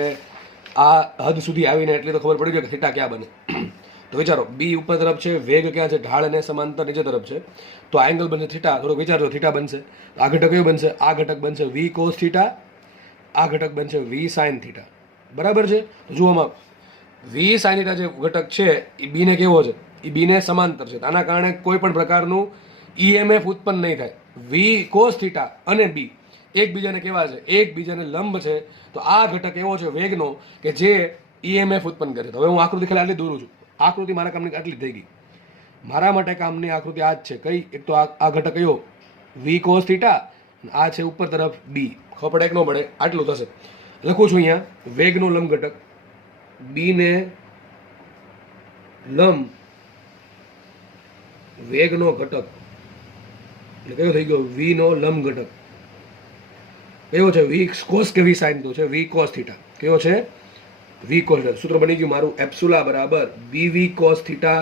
આ હદ સુધી આવીને એટલી તો ખબર પડી ગઈ કે થીટા ક્યાં બને. તો વિચારો બી ઉપર તરફ છે, વેગ ક્યાં છે? ઢાળ અને સમાંતર નીચે તરફ છે. તો આ એંગલ બનશે થીટા. થોડોક વિચારજો, થીટા બનશે. આ ઘટક કયો બનશે? આ ઘટક બનશે વી કોસ થીટા. આ ઘટક બનશે વી સાઇન થીટા, બરાબર છે. તો જુઓ આમાં વી સાઇન થીટા જે ઘટક છે એ બીને કેવો છે? એ બીને સમાંતર છે. આના કારણે કોઈ પણ પ્રકારનું EMF ઉત્પન્ન નહીં થાય. વી કોસ થીટા અને બી એકબીજાને કેવા છે? એકબીજાને લંબ છે. તો આ ઘટક એવો છે વેગનો કે જે EMF ઉત્પન્ન કરે. તો હવે હું આકૃતિ ખાલી આટલી દોરું છું. આકૃતિ મારા કામની આટલી થઈ ગઈ. મારા માટે કામની આકૃતિ આ જ છે. કઈ? એક તો આ ઘટક કયો? વી કોસ થીટા. આ છે ઉપર તરફ બી. ખબર પડે કે ન પડે? આટલું થશે. લખું છું અહીંયા વેગનો લંબ ઘટક, બીને લંબ વેગનો ઘટક એટલે કયો થઈ ગયો? વી નો લંબ ઘટક કયો છે? વી કોસ કે વી સાઇન? તો છે વી કોસ થીટા. કયો છે? વી કોસ. સૂત્ર બની ગયું મારું એપ્સુલા બરાબર BV cos theta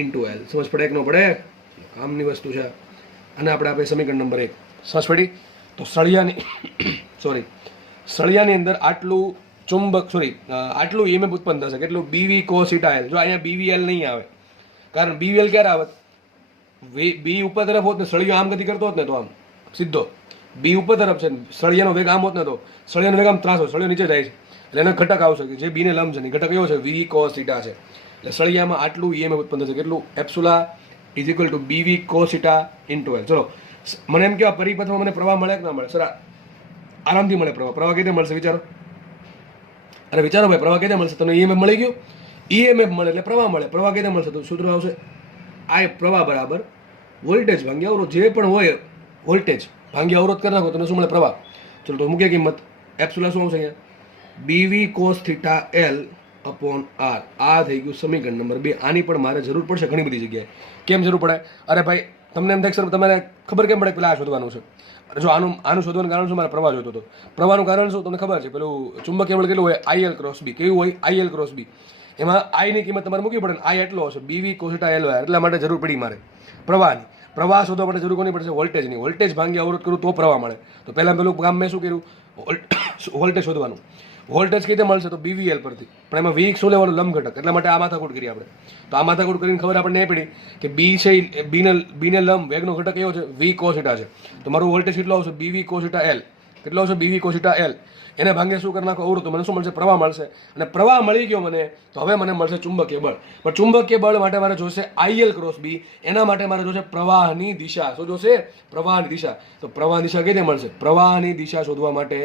into L. સમજ પડે કે ન પડે? આમની વસ્તુ છે. અને આપણે સમીકરણ નંબર 1 સમજ પડી. તો સળિયાની અંદર આટલું ચુંબક આટલું EMF ઉત્પન્ન થશે. કેટલું? BV cos theta L. જો અહીંયા BVL નહીં આવે, કારણ BVL ક્યારે આવે? બી ઉપર તરફ હોત ને, સળિયો આમ ગતિ કરતો હોત ને, તો આમ સીધો બી ઉપર તરફ છે, સળિયાનો વેગ આમ હોત ને, તો સળિયાનો વેગ આમ ત્રાસો, સળિયો નીચે જાય છે, એટલે એનો ઘટક આવશે કે જે બીને લંબ છે. ઘટક એવો છે વી કોસ થીટા છે. એટલે સળિયામાં આટલું EMF ઉત્પન્ન થશે. કેટલું? Epsilon is equal to BV cos theta into L. ચલો મને એમ કે આ પરિપથમાં મને પ્રવાહ મળે કે ના મળે? સર આરામથી મળે પ્રવાહ. પ્રવાહ કઈ રીતે મળશે? વિચારો. અરે વિચારો ભાઈ, પ્રવાહ કઈ રીતે મળશે? તમને EMF મળી ગયું. EMF મળે એટલે પ્રવાહ મળે. પ્રવાહ કઈ રીતે મળશે? તો સૂત્ર આવશે I પ્રવાહ બરાબર વોલ્ટેજ ભાગ્યા અવરોધ. જે પણ હોય વોલ્ટેજ ભાગ્યા અવરોધ કરી નાખો તમને શું મળે? પ્રવાહ. ચલો તો મૂકીએ કિંમત. એપ્સુલા શું આવશે અહીંયા? BV cos theta L upon R. આ થઈ ગયું સમીકરણ નંબર 2. આની પણ મારે જરૂર પડશે ઘણી બધી જગ્યાએ. કેમ જરૂર પડે? અરે ભાઈ તમને એમ થાય સર તમારે ખબર કેમ પડે પેલા આ શોધવાનું છે? જો આનું શોધવાનું કારણ શું? મારે પ્રવાહ જોતો હતો. પ્રવાહનું કારણ શું તમને ખબર છે? પેલું ચુંબકીય બળ કેટલું હોય? IL cross B. કેવું હોય? IL cross B. એમાં I ની કિંમત તમારે મૂકવી પડે. I એટલો હશે BV cos થીટા L. એટલા માટે જરૂર પડી મારે પ્રવાહની. પ્રવાહ શોધવા માટે જરૂર કોની પડશે? વોલ્ટેજની. વોલ્ટેજ ભાંગ્યા અવરોધ કરું તો પ્રવાહ મળે. તો પેલું કામ મેં શું કર્યું? વોલ્ટેજ શોધવાનું. વોલ્ટેજ કઈ રીતે મળશે? તો BVL પરથી. પણ એમાં વી શું લેવાનું? લંબ ઘટક. એટલા માટે આ માથાકૂટ કરી આપણે. તો આ માથાકૂટ કરીને ખબર આપણને એ પડી કે બી છે બીને લંબ વેગનો ઘટક એવો છે વી કોસ થીટા છે. તો મારું વોલ્ટેજ કેટલો આવશે? BV cos theta L. કેટલો આવશે? BV cos theta L. એને ભાંગે શું કરી નાખો? અવરોધ. તો મને શું મળશે? પ્રવાહ મળશે. અને પ્રવાહ મળી ગયો મને, તો હવે મને મળશે ચુંબકીય બળ. પણ ચુંબકીય બળ માટે મારે જોશે IL ક્રોસ B. એના માટે મારે જોશે પ્રવાહની દિશા. શું જોશે? પ્રવાહની દિશા. તો પ્રવાહની દિશા કઈ રીતે મળશે? પ્રવાહની દિશા શોધવા માટે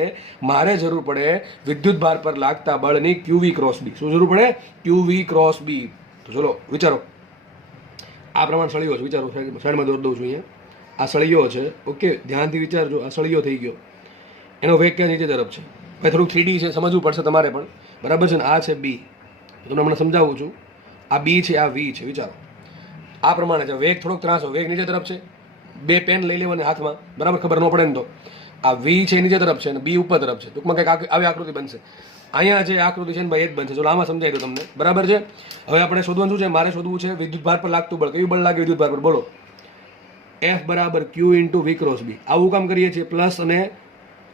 મારે જરૂર પડે વિદ્યુત ભાર પર લાગતા બળની QV ક્રોસ B. શું જરૂર પડે? QV cross B. તો ચલો વિચારો. આ પ્રમાણે સળિયો છે. વિચારો, સાઈડમાં દોર દઉં છું અહીંયા. આ સળિયો છે. ઓકે, ધ્યાનથી વિચારજો. આ સળિયો થઈ ગયો. એનો વેગ ક્યાં? નીચે તરફ છે. ભાઈ થોડુંક 3D છે, સમજવું પડશે તમારે પણ, બરાબર છે ને? આ છે બી. તમને હમણાં સમજાવું છું. આ બી છે, આ વી છે. વિચારો આ પ્રમાણે છે. વેગ થોડોક ત્રાસો, વેગ નીચે તરફ છે. બે પેન લઈ લેવાની હાથમાં, બરાબર? ખબર ન પડે ને તો આ વી છે નીચે તરફ છે અને બી ઉપર તરફ છે. ટૂંકમાં કંઈક આવી આકૃતિ બનશે. અહીંયા જે આકૃતિ છે ને ભાઈ એ જ બનશે. ચલો આમાં સમજાવી દો તમને, બરાબર છે? હવે આપણે શોધવાનું શું છે? મારે શોધવું છે વિદ્યુત ભાર પર લાગતું બળ. કયું બળ લાગે વિદ્યુત ભાર પર? બોલો. F બરાબર Q into V cross B. આવું કામ કરીએ છીએ પ્લસ અને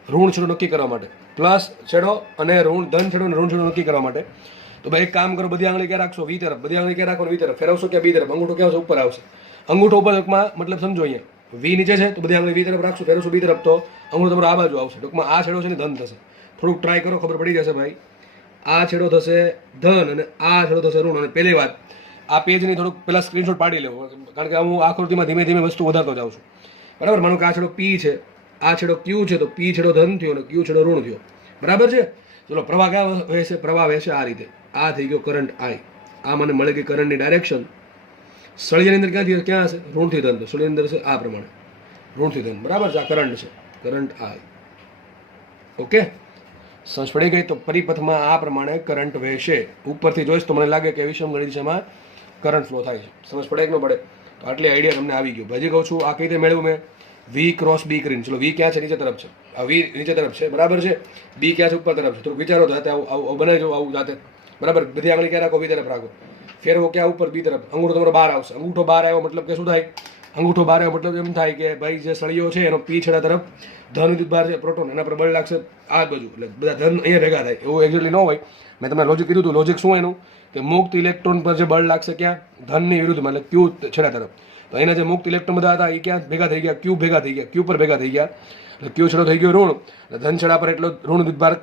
ઋણ છેડો નક્કી કરવા માટે. પ્લસ છેડો અને ધન છેડો અને ઋણ છેડો નક્કી કરવા માટે. તો ભાઈ એક કામ કરો, બધી આંગળી ક્યાં રાખશો? વી તરફ. બધી આંગળી ક્યાં રાખો? વી તરફ. ફેરવશો ક્યાં? બી તરફ. અંગૂઠો ક્યાં આવશે? ઉપર આવશે. અંગૂઠો ઉપર મતલબ સમજો, અહીંયા વી નીચે છે તો બધી આંગળી વી તરફ રાખશો. ફેરવશો બી તરફ તો અંગૂઠો તમારો આ બાજુ આવશે. ટૂંકમાં આ છેડો છે ને ધન થશે. થોડુંક ટ્રાય કરો, ખબર પડી જશે ભાઈ. આ છેડો થશે ધન અને આ છેડો થશે ઋણ. અને પહેલી વાત, આ પેજની થોડુંક પહેલાં સ્ક્રીનશોટ પાડી લેવો, કારણ કે હું આકૃતિમાં ધીમે ધીમે વસ્તુ વધારતો જાઉં છું. બરાબર, માનો કે આ છેડો પી છે, આ છેડો ક્યુ છે, તો પી છેડો ધન થયો અને ક્યુ છેડો ઋણ થયો. બરાબર છે. ચલો પ્રવાહ ક્યાં વહેશે? પ્રવાહ વહેશે આ રીતે. આ થઈ ગયો કરંટ આઈ. આ મને મળી ગઈ કરંટની ડાયરેક્શન. સળિયાની અંદર ક્યાં હશે? ઋણથી ધન. તો સળિયાની અંદર છે આ પ્રમાણે ઋણથી ધન. બરાબર છે. આ કરંટ છે, કરંટ આઈ. ઓકે, સમજ પડી ગઈ. તો પરિપથમાં આ પ્રમાણે કરંટ વહેશે. ઉપરથી જોઈશ તો મને લાગે કે વિષમગણી દિશામાં કરંટ ફ્લો થાય છે. સમજ પડે કે ન પડે? તો આટલી આઈડિયા તમને આવી ગયો. હજી કહું છું આ કઈ રીતે મેળવ્યું મેં? વી ક્રોસ બી કરીને. ચલો વી ક્યાં છે? નીચે તરફ છે. આ વી નીચે તરફ છે. બરાબર છે. બી ક્યાં છે? ઉપર તરફ છે. થોડુંક વિચારો જાતે, આવું બનાવજો આવું જાતે. બરાબર, બધી આંગળી ક્યાં રાખો? બી તરફ રાખો. ફેરવો ક્યાં? ઉપર બી તરફ. અંગૂઠો તમારો બહાર આવશે. અંગૂઠો બહાર આવ્યો મતલબ કે શું થાય? અંગૂઠો બહાર આવ્યો મતલબ એમ થાય કે ભાઈ જે સળિયો છે એનો પી છેડા તરફ ધન વિદ્યુત ભાર છે, પ્રોટોન, એના પર બળ લાગશે આ બાજુ. એટલે બધા ધન અહીંયા ભેગા થાય. એવું એક્ઝેક્ટલી ન હોય. મેં તમને લોજિક કીધું હતું. લોજિક શું એનું? કે મુક્ત ઇલેક્ટ્રોન પર જે બળ લાગશે ક્યાં? ધનની વિરુદ્ધમાં, એટલે ક્યુ છેડા તરફ. તો એના જે મુક્ત ઇલેક્ટ્રોન બધા હતા એ ક્યાં ભેગા થઈ ગયા? ક્યુ ભેગા થઈ ગયા. ક્યુ પર ભેગા થઈ ગયા. એટલે ક્યુ છેડો થઈ ગયો ઋણ. ધન છેડા પર એટલો ઋણ વિદ્યુત ભાર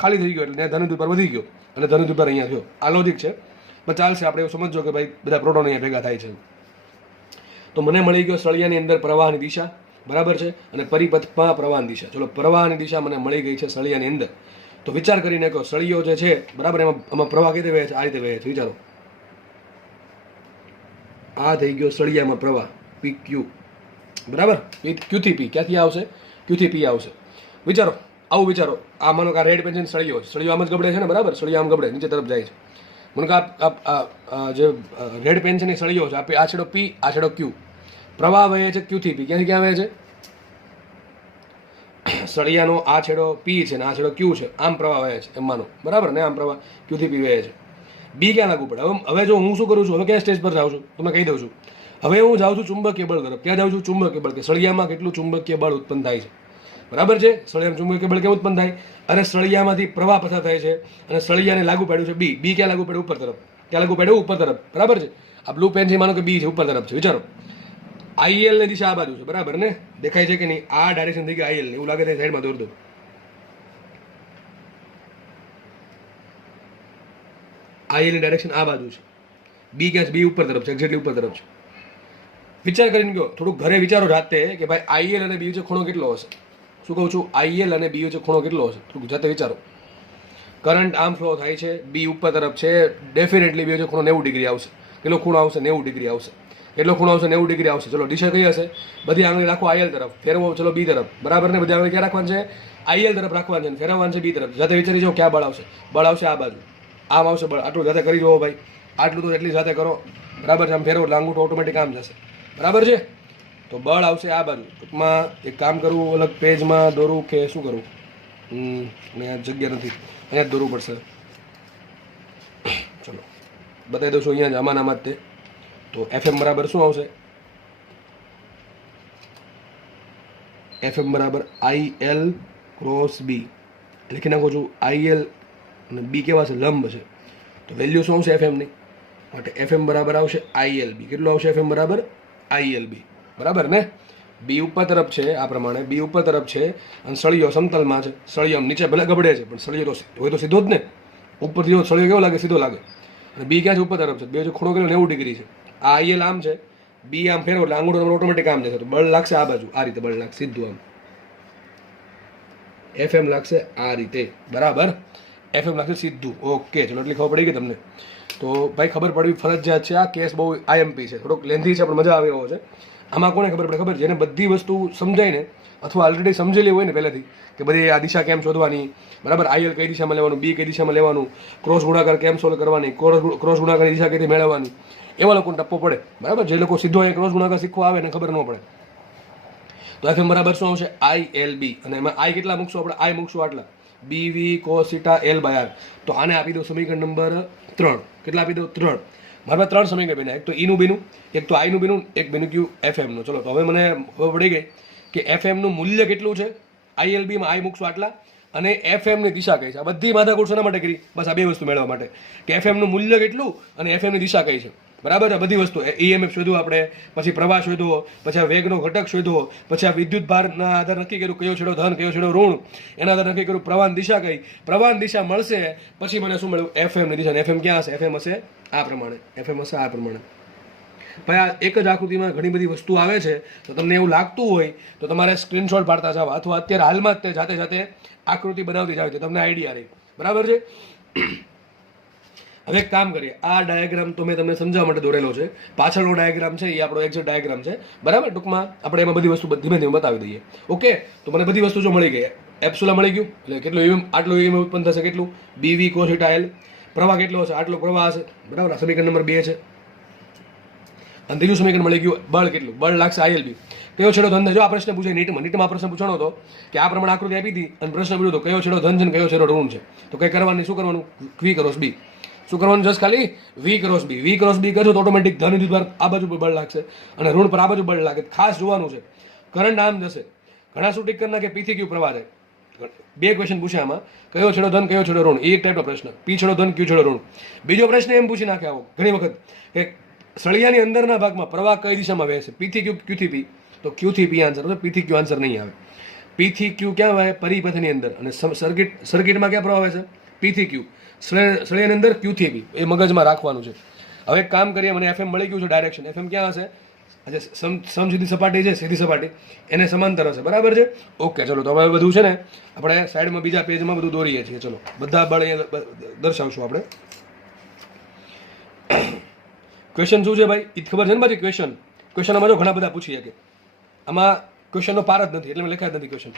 ખાલી થઈ ગયો, એટલે ત્યાં ધન વિદ્યુત ભાર વધી ગયો અને ધન વિદ્યુત ભાર અહીંયા થયો. આ લોજિક છે. પણ ચાલશે, આપણે એવું સમજો કે ભાઈ બધા પ્રોટોન અહીંયા ભેગા થાય છે. તો મને મળી ગયો સળિયાની અંદર પ્રવાહની દિશા. બરાબર છે. અને પરિપથમાં પ્રવાહની દિશા. ચલો, પ્રવાહની દિશા મને મળી ગઈ છે સળિયાની અંદર. તો વિચાર કરીને કહો, સળિયો જે છે બરાબર, એમાં પ્રવાહ કેવી રીતે વહે છે? આ રીતે વહે છે. વિચારો, આ થઈ ગયો સળિયામાં પ્રવાહ પી ક્યુ. બરાબર, ક્યુ થી પી. ક્યાંથી આવશે? ક્યુ થી પી આવશે. વિચારો, આવું વિચારો. આ માનો કે આ રેડ પેન્સિલ સળિયો છે. સળિયો આમ જ ગબડે છે ને? બરાબર, સળિયો આમ ગબડે, નીચે તરફ જાય છે. મને કે જે રેડ પેન્સિલની સળિયો છે, આ છેડો પી, આ છેડો ક્યુ. પ્રવાહ વહે છે ક્યુ થી પી. ક્યાંથી ક્યાં વહે છે? સળિયાનો આ છેડો પી છે ને આ છેડો ક્યુ છે. આમ પ્રવાહ વહે છે એમ માનો. બરાબર ને? આમ પ્રવાહ ક્યુ થી પી વહે છે. બી ક્યાં લાગુ પડે? હવે જો હું શું કરું છું, હવે ક્યાં સ્ટેજ પર જાઉં છું તમને કહી દઉં છું. હવે હું જાઉં છું ચુંબકીય બળ તરફ. ક્યાં જાઉં છું? ચુંબકીય બળ. કે સળિયામાં કેટલું ચુંબકીય બળ ઉત્પન્ન થાય છે. બરાબર છે. સળિયાનું ચુંબકીય બળ કેમ ઉત્પન્ન થાય? અને સળિયામાંથી પ્રવાહ પસાર થાય છે અને સળિયાને લાગુ પાડ્યું છે બી. બી ક્યાં લાગુ પડ્યું? ઉપર તરફ. ક્યાં લાગુ પડ્યું? ઉપર તરફ. બરાબર છે. આ બ્લુ પેન છે, માનો કે બી છે, ઉપર તરફ છે. વિચારો, આઈએલ ની દિશા આ બાજુ છે. બરાબર ને? દેખાય છે કે નહીં? આ ડાયરેક્શન થઈ ગઈ આઈએલ ની. એવું લાગે છે સાઈડમાં દોર દો. આઈએલ ની ડાયરેક્શન આ બાજુ છે. બી ક્યાં છે? બી ઉપર તરફ છે, એક્ઝેક્ટલી ઉપર તરફ છે. વિચાર કરીને ગયો, થોડુંક ઘરે વિચારો જાતે કે ભાઈ આઈએલ અને બી વચ્ચે ખૂણો કેટલો હશે. શું કહું છું? આઈએલ અને બી વચ્ચે ખૂણો કેટલો હશે? થોડુંક જાતે વિચારો. કરંટ આમ ફ્લો થાય છે, બી ઉપર તરફ છે, ડેફિનેટલી બી વચ્ચે ખૂણો 90 ડિગ્રી આવશે. કેટલો ખૂણો આવશે? 90 ડિગ્રી આવશે. કેટલો ખૂણો આવશે? 90 ડિગ્રી આવશે. ચલો, દિશા કઈ હશે? બધી આંગળી રાખો આઈએલ તરફ. ફેરવો ચલો બી તરફ. બરાબર ને? બધી આંગળી ક્યાં રાખવાની છે? આઈએલ તરફ રાખવાની છે. ફેરવવાની છે બી તરફ. જાતે વિચારી જાઓ ક્યાં બળ આવશે. બળ આવશે આ બાજુ. આમ આવશે બળ. આટલું જાતે કરી જુઓ ભાઈ. આટલું તો એટલી જાતે કરો. બરાબર છે? આમ ફેરવો એટલે અંગૂઠો ઓટોમેટિક આમ જશે. બરાબર છે? તો બળ આવશે આ બાજુ. ટૂંકમાં એક કામ કરવું, અલગ પેજમાં દોરું કે શું કરવું? અહીંયા જગ્યા નથી, અહીંયા જ દોરવું પડશે. ચલો, બતાવી દઉં છું અહીંયા જ આમાં આમાં જ તે. તો એફએમ બરાબર શું આવશે? એફએમ બરાબર આઈએલ ક્રોસ બી. લખી નાખું છું. આઈએલ અને બી કેવા છે? લંબ છે. તો વેલ્યુ શું આવશે એફએમની? માટે એફએમ બરાબર આવશે આઈએલ બી. કેટલું આવશે એફએમ બરાબર? આઈએલ બી. બરાબર ને? બી ઉપર તરફ છે આ પ્રમાણે. બી ઉપર તરફ છે અને સળિયો સમતલમાં છે. સળિયો નીચે ભલે ગબડે છે પણ સળિયો તો હોય તો સીધો જ ને. ઉપરથી સળિયો કેવો લાગે? સીધો લાગે. અને બી ક્યાં છે? ઉપર તરફ છે. બે ખૂણો કેટલો? 90 ડિગ્રી છે. આ આઈએલ આમ છે, બી આમ ફેરવો એટલે આંગૂઠો તમારો ઓટોમેટિક આમ જશે. તો બળ લાગશે આ બાજુ. આ રીતે બળ લાગશે સીધું આમ. એફએમ લાગશે આ રીતે. બરાબર? એફએમ લાગશે સીધું. ઓકે, ચલો, એટલી ખબર પડી ગઈ તમને. તો ભાઈ ખબર પડવી ફરજિયાત છે. આ કેસ બહુ આઈએમપી છે, થોડોક લેન્ધી છે પણ મજા આવે એવો છે. આમાં કોને ખબર પડે? ખબર જેને બધી વસ્તુ સમજાય ને, અથવા ઓલરેડી સમજેલી હોય ને પહેલેથી કે બધી આ દિશા કેમ શોધવાની. બરાબર? આઈએલ કઈ દિશામાં લેવાનું, બી કઈ દિશામાં લેવાનું, ક્રોસ ગુણાકાર કેમ સોલ્વ કરવાની, ક્રોસ ગુણાકારની દિશા કઈથી મેળવવાની, એવા લોકોને ટપ્પો પડે. બરાબર? જે લોકો સીધો ક્રોસ ગુણાકાર શીખવા આવે ને ખબર ન પડે. તો એફએમ બરાબર શું આવશે? IL B. અને એમાં આઈ કેટલા મૂકશું આપણે? આઈ મૂકશું આટલા, B V cos theta L by R. તો આને આપી દો સમીકરણ નંબર 3. કેટલા આપી દો? 3. મારા 3 સમીકરણ બન્યા. એક તો ઈનું બીનું, એક તો આઈનું બીનું, એક બીનું ક્યુ એફએમનું. ચલો, તો હવે મને ખબર પડી ગઈ કે એફએમનું મૂલ્ય કેટલું છે. આઈએલ બીમાં આઈ મૂકશું આટલા અને એફએમની દિશા કઈ છે. આ બધી માથાકૂટ શેના માટે કરી? બસ આ બે વસ્તુ મેળવવા માટે કે એફએમનું મૂલ્ય કેટલું અને એફએમની દિશા કઈ છે. બરાબર છે. બધી વસ્તુ ઈએમએફ શોધવું આપણે, પછી પ્રવાહ શોધવો, પછી આ વેગનો ઘટક શોધવો, પછી આ વિદ્યુત ભારના આધાર નક્કી કર્યું કયો છેડો ધન કયો છેડો ઋણ, એના આધાર નક્કી કર્યું પ્રવાહની દિશા કઈ, પ્રવાહની દિશા મળશે પછી મને શું મળ્યું એફએમની દિશા. એફએમ ક્યાં હશે? એફએમ હશે આ પ્રમાણે, એફએમ હશે આ પ્રમાણે. ભાઈ આ એક જ આકૃતિમાં ઘણી બધી વસ્તુ આવે છે, તો તમને એવું લાગતું હોય તો તમારે સ્ક્રીનશોટ પાડતા જાવ અથવા અત્યારે હાલમાં જ તે જાતે જાતે આકૃતિ બનાવતી જાવ, તમને આઈડિયા રહી. બરાબર છે. હવે એક કામ કરીએ, આ ડાયાગ્રામ તો મેં તમને સમજાવવા માટે દોરેલો છે, પાછળનો ડાયાગ્રામ છે એ આપણો એક્ઝેક્ટ ડાયાગ્રામ છે. બરાબર, ટૂંકમાં આપણે એમાં બધી વસ્તુ ધીમે ધીમે બતાવી દઈએ. ઓકે, તો મને બધી વસ્તુ જો મળી ગઈ, એપ્સુલા મળી ગયું એટલે કેટલું આટલું ઈએમએફ ઉત્પન્ન થશે, કેટલું બીવી કોસ થીટા એલ, પ્રવાહ કેટલો હશે, આટલો પ્રવાહ હશે. બરાબર, આ સમીકરણ નંબર 2 છે. અને ત્રીજું સમીકરણ મળી ગયું બળ કેટલું, બળ લાગશે આઈએલબી. કયો છેડો ધન છે? જો આ પ્રશ્ન પૂછાય નીટમાં પ્રશ્ન પૂછવાનો હતો કે આ પ્રમાણે આકૃતિ આપી હતી અને પ્રશ્ન પૂછ્યો હતો કયો છેડો ધન છે ને કયો છેડો ઋણ છે. તો કઈ કરવાનું, શું કરવાનું? વી ક્રોસ બી. શું કરવાનું? જસ્ટ ખાલી વી ક્રોસ બી. વી ક્રોસ બી કરશો તો ઓટોમેટિક ધન વિદ્યુત આ બાજુ પર બળ લાગશે અને ઋણ પર આ બાજુ બળ લાગે. ખાસ જોવાનું છે, કરંટ આમ જશે. ઘણા શું ટીક કરી નાખે પીથી ક્યુ પ્રવાહ છે. 2 ક્વેશ્ચન પૂછ્યા આમાં, કયો છેડો ધન કયો છેડો ઋણ, એક ટાઈપનો પ્રશ્ન. પી છેડો ધન ક્યુ છેડો ઋણ. બીજો પ્રશ્ન એમ પૂછી નાખે આવો ઘણી વખત કે સળિયાની અંદરના ભાગમાં પ્રવાહ કઈ દિશામાં વહે છે, પીથી ક્યુ ક્યુથી પી, તો ક્યુથી પી આન્સર. પીથી ક્યુ આન્સર નહીં આવે. પીથી ક્યુ ક્યાં વહે? પરિપથની અંદર. અને સર્કિટમાં ક્યાં પ્રવાહ વહે છે? પીથી ક્યુ. સળિયાની અંદર ક્યુથી પી. એ મગજમાં રાખવાનું છે. હવે એક કામ કરીએ, મને એફએમ મળી ગયું છે ડાયરેક્શન. એફએમ ક્યાં હશે? આજે સમસીધી સપાટી છે, સીધી સપાટી એને સમાંતર હશે. બરાબર છે. ઓકે, ચલો તો હવે બધું છે ને આપણે સાઈડમાં બીજા પેજમાં બધું દોરીએ છીએ. ચલો બધા બળ અહીંયા દર્શાવશું આપણે. ક્વેશ્ચન શું છે ભાઈ, એ ખબર છે ને પછી ક્વેશ્ચનમાં જો ઘણા બધા પૂછી શકે. આમાં ક્વેશ્ચનનો પાર જ નથી એટલે મેં લખ્યા જ નથી ક્વેશ્ચન.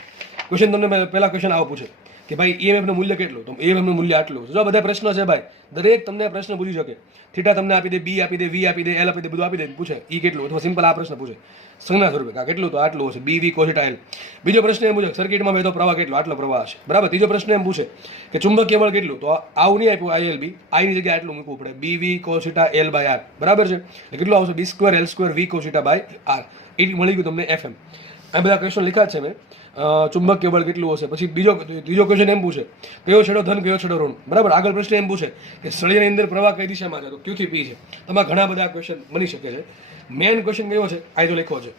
ક્વેશ્ચન તમને પહેલા ક્વેશ્ચન આવો પૂછે કે ભાઈ ઈએમએફનું મૂલ્ય કેટલું, તો ઈએમએફનું મૂલ્ય આટલું. જો બધા પ્રશ્ન છે ભાઈ, દરેક તમને પ્રશ્ન પૂછી શકે. થીટા તમને આપી દે, બી આપી દે, વી આપી દે, એલ આપી દે, બધું આપી દે, પૂછે ઈ કેટલું, અથવા સિમ્પલ આ પ્રશ્ન પૂછે સંજ્ઞા સ્વરૂપે આ કેટલું, તો આટલું હશે બી વી કોસ થીટા એલ. બીજો પ્રશ્ન એમ પૂછે સર્કિટમાં વહેતો પ્રવાહ કેટલો, આટલો પ્રવાહ હશે. બરાબર. ત્રીજો પ્રશ્ન એમ પૂછે કે ચુંબકીય બળ કેટલું, તો આવું નહીં આપ્યું આઈએલબી, આઈની જગ્યાએ આટલું મૂકવું પડે, B V cos theta L by R. બરાબર છે. કેટલું આવશે? B square L square V cos theta by R. એ મળી ગયું તમને એફએમ. આ બધા ક્વેશ્ચન લખ્યા છે મેં. ચુંબકીય બળ કેટલું હશે. પછી ત્રીજો ક્વેશ્ચન એમ પૂછે કયો છેડો ધન કયો છેડો ઋણ. બરાબર. આગળ પ્રશ્ન એમ પૂછે કે સળિયાની અંદર પ્રવાહ કઈ દિશામાં છે, તો ક્યુથી પી છે. તમારા ઘણા બધા ક્વેશ્ચન બની શકે છે. મેન ક્વેશ્ચન કયો છે? આ તો લખ્યો છે.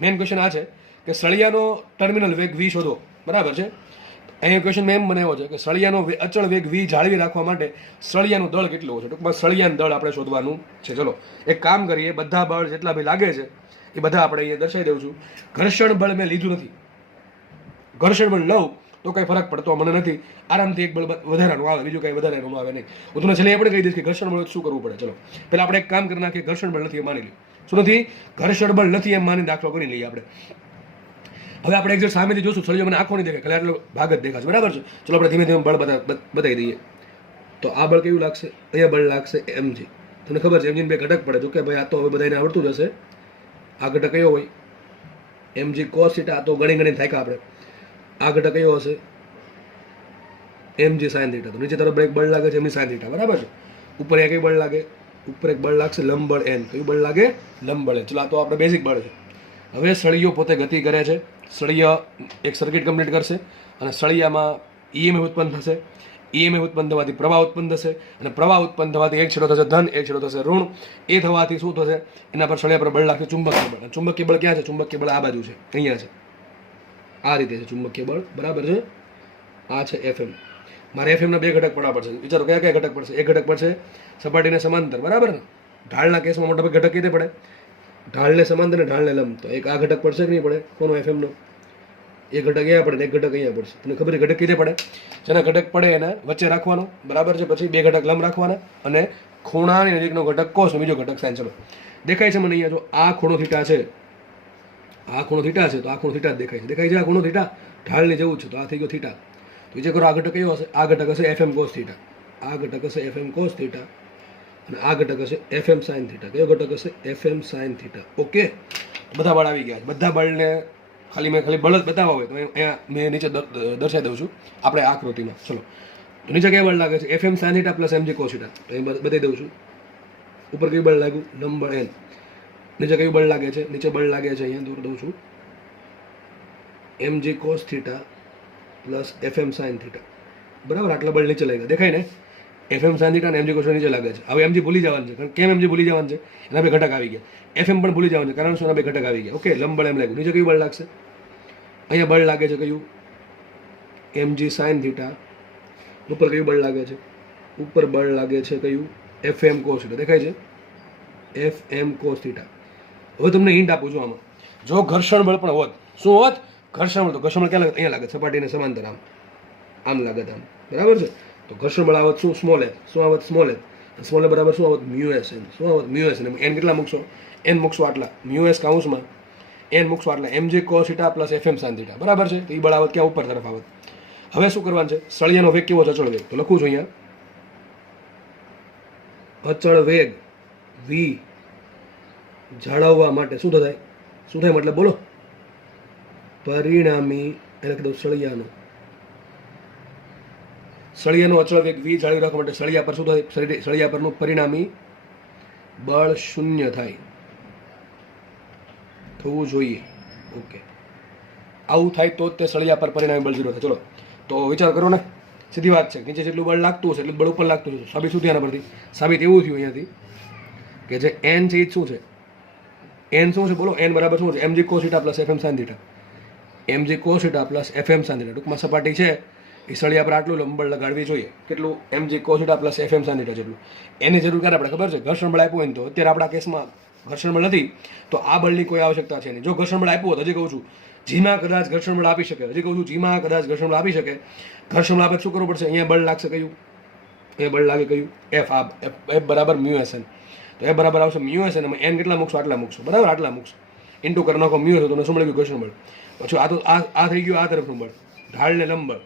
મેન ક્વેશ્ચન આ છે કે સળિયાનો ટર્મિનલ વેગ વી શોધો. બરાબર છે. અહીંયા ક્વેશ્ચન મેં એમ બનાવ્યો છે કે સળિયાનો અચળ વેગ વી જાળવી રાખવા માટે સળિયાનું દળ કેટલું છે. ટૂંકમાં સળિયાનું દળ આપણે શોધવાનું છે. ચલો એક કામ કરીએ, બધા બળ જેટલા ભાઈ લાગે છે એ બધા આપણે અહીંયા દર્શાવી દઉં છું. ઘર્ષણ બળ મેં લીધું નથી. ઘર્ષણ બળ લઉં તો કંઈ ફરક પડતો મને નથી. આરામથી એક બળ વધારાનું આવે, બીજું કંઈ વધારાનું આવે નહીં. હું તમને છેલ્લે આપણે કહી દઈશ કે ઘર્ષણ બળ શું કરવું પડે. ચલો પહેલાં આપણે એક કામ કરી નાખીએ. ઘર્ષણ બળ નથી એ માની લઈએ. શું નથી? ઘર્ષણ બળ નથી એમ માની દાખલો કરી લઈએ આપણે. હવે આપણે એક્ઝેક્ટ સામેથી જોશું. સળિયો મને આંખો નહીં દેખાય, ખાલી આટલો ભાગ જ દેખાશે. બરાબર છે. ચલો આપણે ધીમે ધીમે બળ બતાવી દઈએ. તો આ બળ કેવું લાગશે? અહીંયા બળ લાગશે એમજી. તમને ખબર છે એમજીને 2 ઘટક પડે. તો કે ભાઈ આ તો હવે બધાને આવડતું જ હશે. આ ઘટક કયો હોય? MG cos theta. આ તો ગણી થાય કે આપણે આ ઘટક કયો હશે? MG sine theta. તો નીચે તરફ એક બળ લાગે છે એમની સાઇન થીટા. બરાબર છે. ઉપર એક બળ લાગે, ઉપર એક બળ લાગશે લંબ બળ એન. કયું બળ લાગે? લંબ બળ એન. ચલો આ તો આપણે બેઝિક બળ છે. હવે સળિયો પોતે ગતિ કરે છે. સળિયા એક સર્કિટ કમ્પ્લીટ કરશે અને સળિયામાં ઈએમએફ ઉત્પન્ન થશે. ઈએમએફ ઉત્પન્ન થવાથી પ્રવાહ ઉત્પન્ન થશે અને પ્રવાહ ઉત્પન્ન થવાથી એક છેડો થશે ધન, એક છેડો થશે ઋણ. એ થવાથી શું થશે? એના પર સળિયા પર બળ લાગશે ચુંબકીય બળ. ચુંબકીય બળ ક્યાં છે? ચુંબકીય બળ આ બાજુ છે, અહીંયા છે, આ રીતે છે ચુંબકીય બળ. બરાબર છે. આ છે એફએમ. મારે એફએમના 2 ઘટક પડવા પડશે. વિચારો કયા કયા ઘટક પડશે? એક ઘટક પડશે સપાટીને સમાંતર. બરાબર ને? ઢાળના કેસમાં મોટા ભાગે ઘટક કીધે પડે, ઢાળને સમાંતર ને ઢાળને લંબ. તો એક આ ઘટક પડશે કે નહીં પડે? કોનો? એફએમનો. એક ઘટક અહીંયા પડે ને એક ઘટક અહીંયા પડશે. તમને ખબર છે ઘટક કીધે પડે? જેના ઘટક પડે એના વચ્ચે રાખવાનો. બરાબર છે. પછી 2 ઘટક લંબ રાખવાના અને ખૂણાની નજીકનો ઘટક કોસ, બીજો ઘટક સાઈન. ચલો દેખાય છે મને અહીંયા? જો આ ખૂણો થીટા છે, આ ખૂણો થીટા છે, તો આ ખૂણો થીટા જ દેખાય છે. દેખાય છે આ ખૂણો થીટા? ઢાળની જવું છે તો આ થઈ ગયો થીટા. તો વિચાર કરો આ ઘટક કયો હશે? આ ઘટક હશે એફએમ કોસ થીટા. આ ઘટક હશે એફએમ કોસ થીટા અને આ ઘટક હશે એફએમ સાઇન થીટા. કયો ઘટક હશે? FM sine theta. ઓકે, બધા બળ આવી ગયા છે. બધા બળને ખાલી બળ જ બતાવવા હોય તો અહીંયા મેં નીચે દર્શાવી દઉં છું આપણે આકૃતિમાં. ચલો તો નીચે કયા બળ લાગે છે? FM sine theta plus MG cos theta. તો એ બતાવી દઉં છું. ઉપર કયું બળ લાગ્યું? Number N. નીચે કયું બળ લાગે છે? નીચે બળ લાગે છે અહીંયા દૂર દઉં છું MG cos theta plus FM sine theta. બરાબર. આટલા બળ નીચે લાગ્યા. દેખાય ને? FM sin θ અને mg cos θ નીચે લાગે છે. હવે mg ભૂલી જવાનું છે, કારણ કેમ mg ભૂલી જવાનું છે, એના બે ઘટક આવી ગયા. FM પણ ભૂલી જવાનું છે, કારણ શું એના બે ઘટક આવી ગયા. ઓકે, લંબબળ એમ લાગ્યું. નીચે કયું બળ લાગશે? અહીંયા બળ લાગે છે કયું? mg sin θ. ઉપર કયું બળ લાગે છે? ઉપર બળ લાગે છે કયું? FM cos θ. દેખાય છે? FM cos θ. હવે તમને હિન્ટ આપું છું આમાં. જો ઘર્ષણ બળ પણ હોત, શું હોત? ઘર્ષણ બળ. તો ઘર્ષણ બળ ક્યાં લાગે? અહીંયા લાગે, સપાટીને સમાંતર આમ લાગે આમ, બરાબર છે? તો ઘર્ષણ બળ આવત શું? Small F. શું આવત? Small F. સ્મોલ એફ બરાબર શું આવત? મ્યુએસએન. શું આવત? મ્યુએસએન. એન કેટલા મૂકશો? એન મૂકશો આટલા, મ્યુએસ કાઉન્સમાં એન મૂકશો આટલા, mg cos θ plus FM sin θ, બરાબર છે? તો એ બળ આવત ક્યાં? ઉપર તરફ આવત. હવે શું કરવાનું છે? સળિયાનો વેગ કેવો છે? અચળ વેગ. તો લખું છું અહીંયા, અચળ વેગ v જાળવવા માટે શું થાય? શું થાય મતલબ બોલો? પરિણામી, એને કીધું સળિયાનો અચળ વેગ v જાળવી રાખવા માટે સળિયા પર શું થાય? સળિયા પરનું પરિણામી બળ શૂન્ય થાય, થવું જોઈએ. ઓકે, આવું થાય તો જ તે સળિયા પર પરિણામી બળ 0 થાય. ચલો તો વિચાર કરો ને, સીધી વાત છે. નીચે જેટલું બળ લાગતું હશે એટલું બળ ઉપર લાગતું છે. સાબિત શું થયું આના પરથી? સાબિત એવું થયું અહીંયાથી કે જે n છે એ શું છે? n શું છે બોલો? n બરાબર શું છે? mg cos θ plus FM sin θ. mg cos θ plus FM sin θ. ટૂંકમાં સપાટી છે એ સળિયા પર આટલું લંબળ લગાડવી જોઈએ. કેટલું? mg cos θ plus FM sin θ જેટલું. એની જરૂર ક્યારે આપણે ખબર છે? ઘર્ષણ બળ આપ્યું હોય ને, તો અત્યારે આપણા કેસમાં ઘર્ષણ બળ નથી, તો આ બળની કોઈ આવશ્યકતા છે નહીં. જો ઘર્ષણ બળ આપ્યું હોત, હજી કહું છું, જીમાં કદાચ ઘર્ષણ બળ આપી શકે, હજી કહું છું, જીમાં કદાચ ઘર્ષણ બળ આપી શકે. ઘર્ષણ બળ આપે શું કરવું પડશે? અહીંયા બળ લાગશે કયું? અહીંયા બળ લાગે કયું? F. આ F બરાબર મ્યુએસએન. તો F બરાબર આવશે મ્યુએસએન. એમાં n કેટલા મૂકશો? આટલા મૂકશો, બરાબર? આટલા મૂકશો, ઇન્ટુ કરી નાખો મ્યુએસએન. તમને શું મળી ગયું? ઘર્ષણ બળ. પછી આ તો આ થઈ ગયું આ તરફનું બળ, ઢાળને લંબ બળ.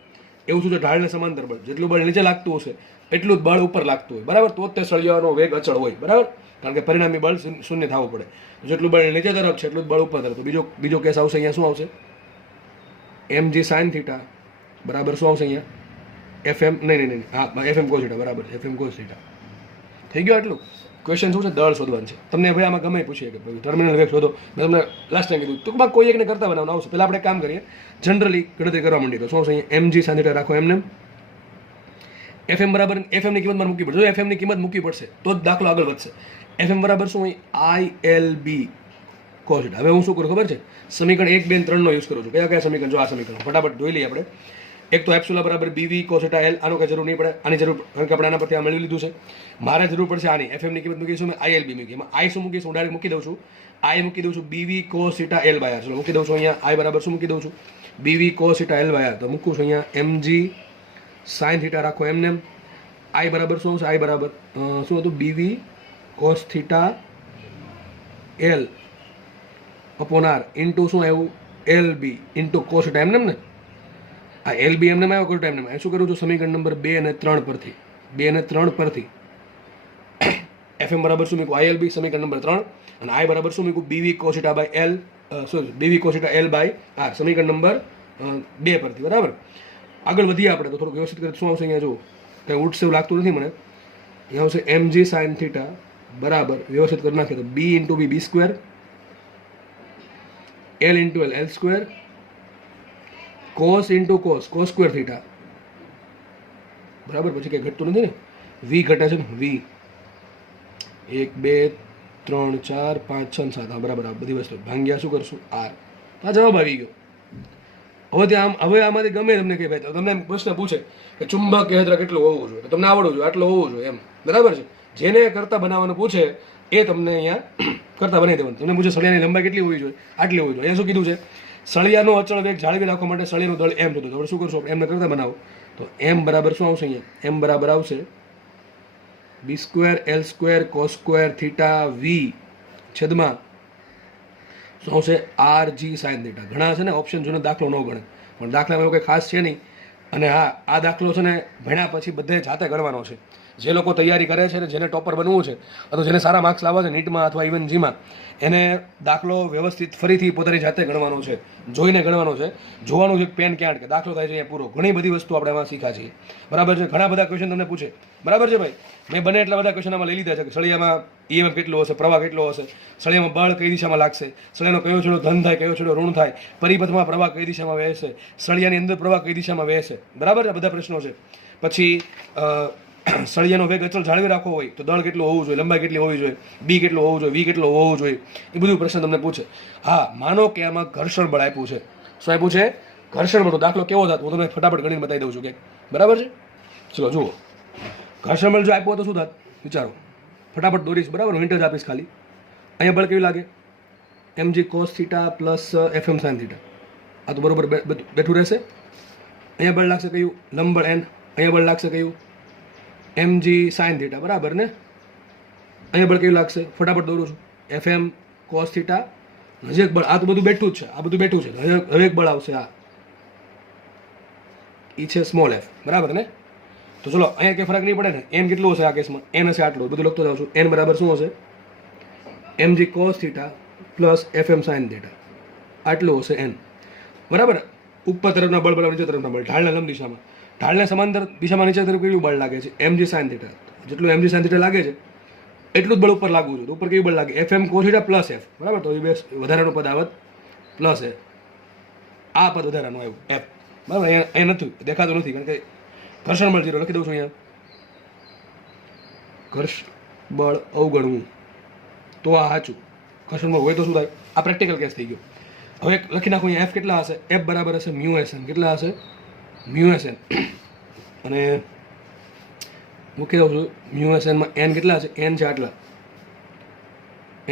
એવું શું છે? ઢાળને સમાંતર બળ. જેટલું બળ નીચે લાગતું હશે એટલું જ બળ ઉપર લાગતું હોય, બરાબર? તો જ તે સળિયાનો વેગ અચળ હોય, બરાબર? કારણ કે પરિણામી બળ શૂન્ય થવું પડે. જેટલું બળ નીચે તરફ છે એટલું જ બળ ઉપર તરફ. તો બીજો કેસ આવશે અહીંયા. શું આવશે? mg sin θ બરાબર શું આવશે અહીંયા? FM નહીં, હા, FM cos θ બરાબર. FM cos θ થઈ ગયો. આટલું ક્વેશ્ચન શું છે? દળ શોધવાનું છે. તમને ભાઈ આમાં ગમે પૂછીએ કે ભાઈ ટર્મિનલ વેગ શોધો. મેં તમને લાસ્ટ ટાઈમ કીધું ટૂંકમાં કોઈ એકને કરતા બનાવવાનું આવશે. પહેલાં આપણે કામ કરીએ, જનરલી ગણતરી કરવા માંડીએ. તો શું આવશે અહીંયા? mg sin θ રાખો એમને. FM બરાબર FM ની કિંમત મારે મૂકવી પડશે. જો FM ની કિંમત મૂકવી પડશે તો જ દાખલો આગળ વધશે. FM બરાબર શું હોય? ILB cos θ. હવે હું શું કરું ખબર છે? સમીકરણ 1, 2, 3 નો યુઝ કરું છું. કયા સમીકરણ? જો આ સમીકરણ ફટાફટ જોઈ લઈએ આપણે. એક તો એપ્સિલોન બરાબર BV cos θ L. આનો કઈ જરૂર નહીં પડે, આની જરૂર, કારણ કે આપણે આના પરથી આ મેળવી લીધું છે. મારે જરૂર પડશે આની. FM ની કિંમત મૂકીશું, મેં ILB મૂકી. એમાં I શું મૂકીશું? હું ડાયરેક્ટ મૂકી દઉં છું. I મૂકી દઉં છું BV cos θ L by R. ચલો મૂકી દઉં છું અહીંયા. I બરાબર શું મૂકી દઉં છું? BV cos θ L by R. તો મૂકું છું અહીંયા mg sin θ રાખો એમને. I બરાબર શું આવશે? I બરાબર શું હતું? BV cos θ L upon R into શું આવ્યું? LB ઇન્ટુ cos θ એમને ને. આ LB એમને આવ્યો કયો ટાઈમ? શું કરું છું? સમીકરણ નંબર 2 અને 3 પરથી. 2 અને 3 પરથી FM બરાબર શું મૂકું? ILB સમીકરણ નંબર 3. અને I બરાબર શું મૂકું? BV cos θ by L, BV cos θ L by R સમીકરણ નંબર 2 પરથી, બરાબર? આગળ વધીએ આપણે તો થોડુંક વ્યવસ્થિત કરીએ. શું આવશે અહીંયા? જો કંઈ ઉઠશે એવું લાગતું નથી મને. અહીંયા આવશે mg sin θ બરાબર, વ્યવસ્થિત કરી નાખીએ તો B into B, B square, L into L, L square, cos into cos, cos square theta, બરાબર? પછી કંઈ ઘટતું નથી ને? V ઘટે છે ને? V 1 2 3 4 5 6 7, હા બરાબર. આ બધી વસ્તુ ભાંગ્યા શું કરશું? R. આ જવાબ આવી ગયો. હવે આમાંથી ગમે તમને કે ભાઈ તમને પ્રશ્ન પૂછે કે ચુંબક ક્ષેત્ર કેટલું હોવું જોઈએ, તમને આવડવું જોઈએ, આટલું હોવું જોઈએ, એમ, બરાબર છે? જેને કરતા બનાવવાનું પૂછે એ તમને અહીંયા કરતા બનાવી દેવાનું. તમને પૂછે સળિયાની લંબાઈ કેટલી હોવી જોઈએ? આટલી હોવી જોઈએ. અહીંયા શું કીધું છે? સળિયાનો અચળ વેગ જાળવી રાખવા માટે સળિયાનું દળ m થતું. હવે શું કરશો? એમને કરતા બનાવો તો m બરાબર શું આવશે અહીંયા? m બરાબર આવશે B square L square cos square theta V છેદમાં શું આવશે? RG sin θ. ઘણા છે ને ઓપ્શન જોઈને દાખલો ન ગણે, પણ દાખલામાં એવું કંઈ ખાસ છે નહીં. અને હા, આ દાખલો છે ને ભણ્યા પછી બધે જાતે ગણવાનો છે. જે લોકો તૈયારી કરે છે ને જેને ટોપર બનવું છે અથવા જેને સારા માર્ક્સ લાવવા છે નીટમાં અથવા ઇવન જીમાં, એને દાખલો વ્યવસ્થિત ફરીથી પોતાની જાતે ગણવાનો છે, જોઈને ગણવાનો છે, જોવાનું છે પેન ક્યાં કે દાખલો થાય છે અહીંયા પૂરો. ઘણી બધી વસ્તુ આપણે એમાં શીખા છીએ, બરાબર છે? ઘણા બધા ક્વેશ્ચન તમને પૂછે, બરાબર છે ભાઈ? મેં બને એટલા બધા ક્વેશ્ચન આમાં લઈ લીધા છે કે સળિયામાં EMF કેટલો હશે, પ્રવાહ કેટલો હશે, સળિયામાં બળ કઈ દિશામાં લાગશે, સળિયાનો કયો છેડો ધન થાય, કયો છેડો ઋણ થાય, પરિપથમાં પ્રવાહ કઈ દિશામાં વહેશે, સળિયાની અંદર પ્રવાહ કઈ દિશામાં વહેશે, બરાબર? આ બધા પ્રશ્નો છે. પછી સળિયાનો વેગ અચળ જાળવી રાખવો હોય તો દળ કેટલું હોવું જોઈએ, લંબાઈ કેટલી હોવી જોઈએ, બી કેટલું હોવું જોઈએ, વી કેટલું હોવું જોઈએ, એ બધું પ્રશ્ન તમને પૂછે. હા, માનો કે આમાં ઘર્ષણ બળ આપ્યું છે. શું આપ્યું છે? ઘર્ષણ બળ. તો દાખલો કેવો થાય હું તમને ફટાફટ ગણીને બતાવી દઉં છું કે બરાબર છે. ચલો જુઓ, ઘર્ષણ બળ જો આપ્યું તો શું થાત વિચારો, ફટાફટ દોરીશ. બરાબર, હું હિન્ટ જ આપીશ ખાલી. અહીંયા બળ કેવી લાગે? mg cos theta plus fm sin theta. આ તો બરોબર બેઠું રહેશે. અહીંયા બળ લાગશે કયું? લંબબળ n. અહીંયા બળ લાગશે કયું? mg sin theta. બરાબર ને? અહીંયા બળ કેવું લાગશે? ફટાફટ દોરું છું. fm cos theta. હજી એક બળ, આ તો બધું બેઠું જ છે, આ બધું બેઠું છે. હવે એક બળ આવશે, આ ઈ છે સ્મોલ f. બરાબર ને? તો ચલો અહીંયા કંઈ ફરક નહીં પડે ને. n કેટલું હશે આ કેસમાં? n હશે આટલું. બધું લખતો જાઉં છું. n બરાબર શું હશે? mg cos theta plus fm sin theta. આટલું હશે n. બરાબર. ઉપર તરફના બળ બરાબર નીચે તરફના બળ, ઢાળના લંબ દિશામાં. ઢાળને સમાંતર દિશામાં નીચે તરફ કેવું બળ લાગે છે? mg sin theta. જેટલું mg sin થીટા લાગે છે એટલું જ બળ ઉપર લાગવું જોઈએ. ઉપર કેવું બળ લાગે? fm cos theta plus f. બરાબર. તો એ બે વધારાનું પદ આવત પ્લસ f. આ પદ વધારાનું આવ્યું f. બરાબર. એ નથી દેખાતું નથી કારણ કે ઘર્ષણ બળ 0 લખી દઉં છું અહીંયા. ઘર્ષણ બળ અવગણવું તો આ સાચું. ઘર્ષણ બળ હોય તો શું થાય? આ પ્રેક્ટિકલ કેસ થઈ ગયો. હવે લખી નાખું અહીંયા f કેટલા હશે? f બરાબર હશે μsn. કેટલા હશે? μsn. અને મૂકી દઉં છું μsn માં n કેટલા હશે? n છે આટલા.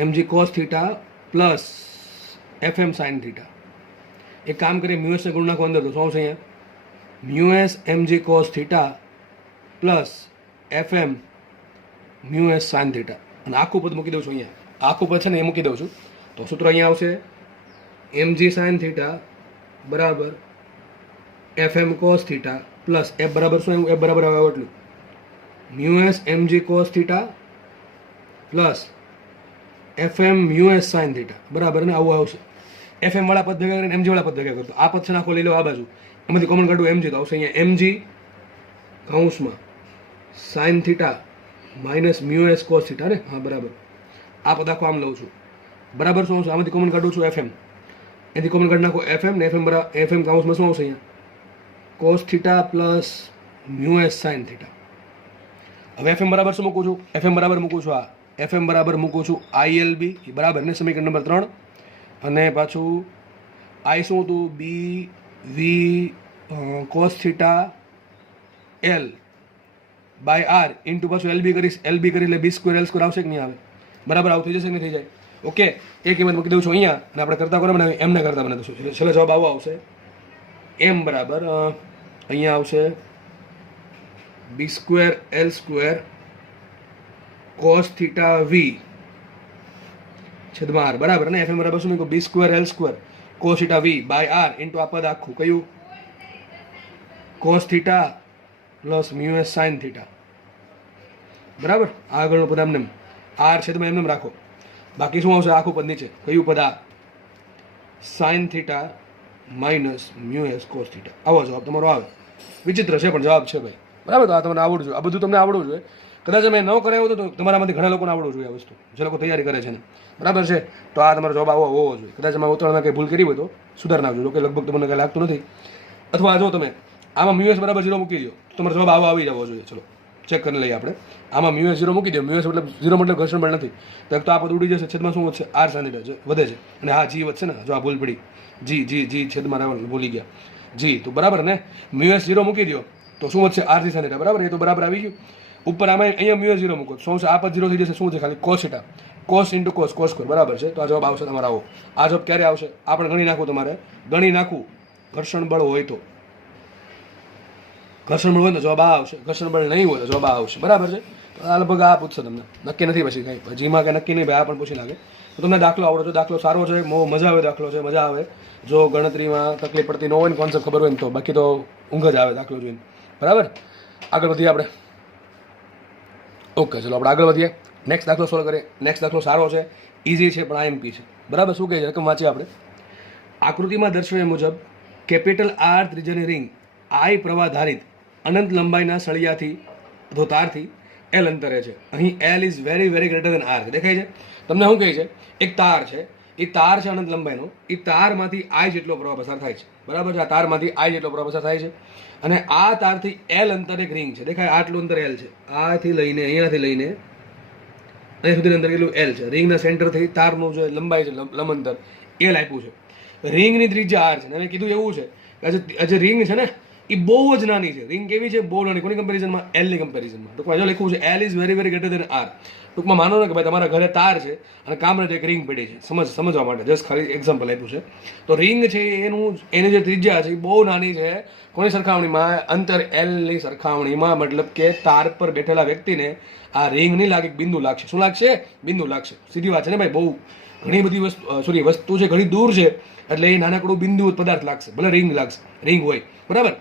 mg cos theta plus fm sin theta. એક કામ કરીએ, મ્યુએસ ને ગુણ નાખો અંદર. તો શું આવશે અહીંયા? Mu s mg cos theta plus fm mu s sin theta. અને આખું પદ મૂકી દઉં છું અહીંયા. આખું પદ છે ને એ મૂકી દઉં છું. તો સૂત્ર અહીંયા આવશે mg sin થીટા બરાબર fm cos theta plus f બરાબર શું આવ્યું? f બરાબર આવે એટલું mu s mg cos theta plus fm mu s sin theta. બરાબર ને? આવું આવશે. fm વાળા પદ ભેગા કરીને mg વાળા પદ ભેગા કરતો. આ પદ છે નાખો, લઈ લો આ બાજુ. એમાંથી કોમન કાઢું mg તો આવશે અહીંયા mg કૌંસમાં sin theta minus mu s cos theta ને. હા બરાબર. આ પદ આખો આમ લઉં છું. બરાબર. શું આવશે? આમાંથી કોમન કાઢું છું fm. એથી કોમન કાઢી નાખો fm ને fm બરાબર fm કૌંસમાં શું આવશે અહીંયા? cos theta plus mu S sin theta. હવે fm બરાબર શું મૂકું છું? fm બરાબર મૂકું છું આ fm બરાબર મૂકું છું ilb. બરાબર ને? સમીકરણ નંબર 3. અને પાછું i શું હતું? b v cos theta l by r into પાછું lb કરીશ. lb કરી એટલે b સ્ક્વેર l સ્ક્વેર આવશે કે નહીં આવે? બરાબર. આવું થઈ જશે કે નહીં થઈ જાય? ઓકે. એ કિંમત મૂકી દઉં છું અહીંયા. અને આપણે કરતા કોને બનાવીએ? એમને કરતા બનાવી દઈશું. છેલ્લે જવાબ આવો આવશે. m બરાબર અહીંયા આવશે b square l square cos theta v છેદમાં r. બરાબર ને? fm બરાબર શું મૂક્યું? b square l square cos theta v by r into આ પદ આખું કયું? cos theta plus mu S sin theta. બરાબર. આગળનું પદ એમને r છેદમાં એમને રાખો. બાકી શું આવશે? આખું પદ નીચે કયું પદ? આ sin theta minus mu s cos theta. આવો જવાબ તમારો આવે. વિચિત્ર છે પણ જવાબ છે ભાઈ. બરાબર. તો આ તમને આવડવું જોઈએ. આ બધું તમને આવડવું જોઈએ. કદાચ મેં ન કરાવ્યું તો તમારામાંથી ઘણા લોકોને આવડવું જોઈએ આ વસ્તુ, જે લોકો તૈયારી કરે છે ને. બરાબર છે. તો આ તમારો જવાબ આવો હોવો જોઈએ. કદાચ એમાં ઉતરણમાં કંઈ ભૂલ કરી હોય તો સુધાર નાખજો. જો કે લગભગ તમને કંઈ લાગતું નથી. અથવા જો તમે આમાં મ્યુએસ બરાબર 0 મૂકી દો તો તમારો જવાબ આવો આવી જવો જોઈએ. ચલો ચેક કરી લઈએ આપણે. આમાં મ્યુએસ 0 મૂકી દો. મ્યુએસ મતલબ 0 મતલબ ઘર્ષણ બળ નથી. તો એક તો આ પદ ઉડી જશે. છેદમાં શું વધશે? r sin થીટા વધે છે. અને હા જી વધશે ને. જો આ ભૂલ પડી. જી છેદમાં રહેવાનું ભૂલી ગયા. જી તો બરાબર ને? મ્યુએસ 0 મૂકી દો તો શું વધશે? r sin theta. બરાબર. એ તો બરાબર આવી ગયું. ઉપર આમાં અહીંયા મ્યુએસ 0 મૂકો શું છે? આ પદ 0 થઈ જશે. શું છે? ખાલી cos theta. cos into cos square. બરાબર છે. તો આ જવાબ આવશે તમારો આવો. આ જવાબ ક્યારે આવશે? આપણે ગણી નાખવું. તમારે ગણી નાખવું. ઘર્ષણ બળ હોય તો ઘર્ષણ બળ હોય તો જવાબ આ આવશે. ઘર્ષણ બળ નહીં હોય તો જવાબ આ આવશે. બરાબર છે. આ લગભગ આ પૂછશે તમને. નક્કી નથી પછી કાંઈ જીમાં કે નક્કી નહીં ભાઈ. આ પણ પૂછી લાગે તો તમને દાખલો આવડો. જો દાખલો સારો છે, મજા આવે દાખલો છે, મજા આવે. જો ગણતરીમાં તકલીફ પડતી ન હોય ને, કોન્સેપ્ટ ખબર હોય ને, તો બાકી તો ઊંઘ જ આવે દાખલો જોઈને. બરાબર. આગળ વધીએ આપણે. ઓકે ચલો આપણે આગળ વધીએ. નેક્સ્ટ દાખલો સોલ્વ કરીએ. નેક્સ્ટ દાખલો સારો છે, ઇઝી છે, પણ IMP છે. બરાબર. શું કહે છે? રકમ વાંચીએ આપણે. આકૃતિમાં દર્શાવ્યા મુજબ કેપિટલ R ત્રિજ્યાની રિંગ I પ્રવાહ ધારિત અનંત લંબાઈના સળિયાથી અથવા તારથી L અંતરે છે. અહીં L is very very greater then R. દેખાય છે તમને? શું કહે છે? એક તાર છે, એ તાર છે અનંત લંબાઈનો, એ તારમાંથી આઈ જેટલો પ્રવાહ પસાર થાય છે, બરાબર છે. આ તારમાંથી આઈ જેટલો પ્રવાહ પસાર થાય છે અને આ તારથી એલ અંતર એક રિંગ છે, દેખાય આટલું અંતર એલ છે, આથી લઈને અહીંયાથી લઈને અહીં સુધી અંતર કેટલું એલ છે. રિંગના સેન્ટરથી તારનું જે લંબાઈ છે લંબ અંતર એલ આપ્યું છે. રિંગની ત્રિજ્યા આર છે. મેં કીધું એવું છે કે આજે રિંગ છે ને એ બહુ જ નાની છે. રિંગ કેવી છે? બહુ નાની. કોની કમ્પેરિઝનમાં? એલની કમ્પેરિઝનમાં. ટૂંકમાં જો લખ્યું છે L is very very greater than R. ટૂંકમાં માનો ને કે ભાઈ તમારા ઘરે તાર છે અને કામ નથી એક રિંગ પડી છે, સમજવા માટે જસ્ટ ખાલી એક્ઝામ્પલ આપ્યું છે. તો રિંગ છે એની જે ત્રિજ્યા છે એ બહુ નાની છે. કોની સરખામણીમાં? અંતર એલની સરખામણીમાં. મતલબ કે તાર પર બેઠેલા વ્યક્તિને આ રિંગ નહીં લાગે, બિંદુ લાગશે. શું લાગશે? બિંદુ લાગશે. સીધી વાત છે ને ભાઈ. બહુ ઘણી બધી વસ્તુ છે, ઘણી દૂર છે, એટલે એ નાનકડું બિંદુ પદાર્થ લાગશે, ભલે રિંગ લાગશે, રિંગ હોય, બરાબર.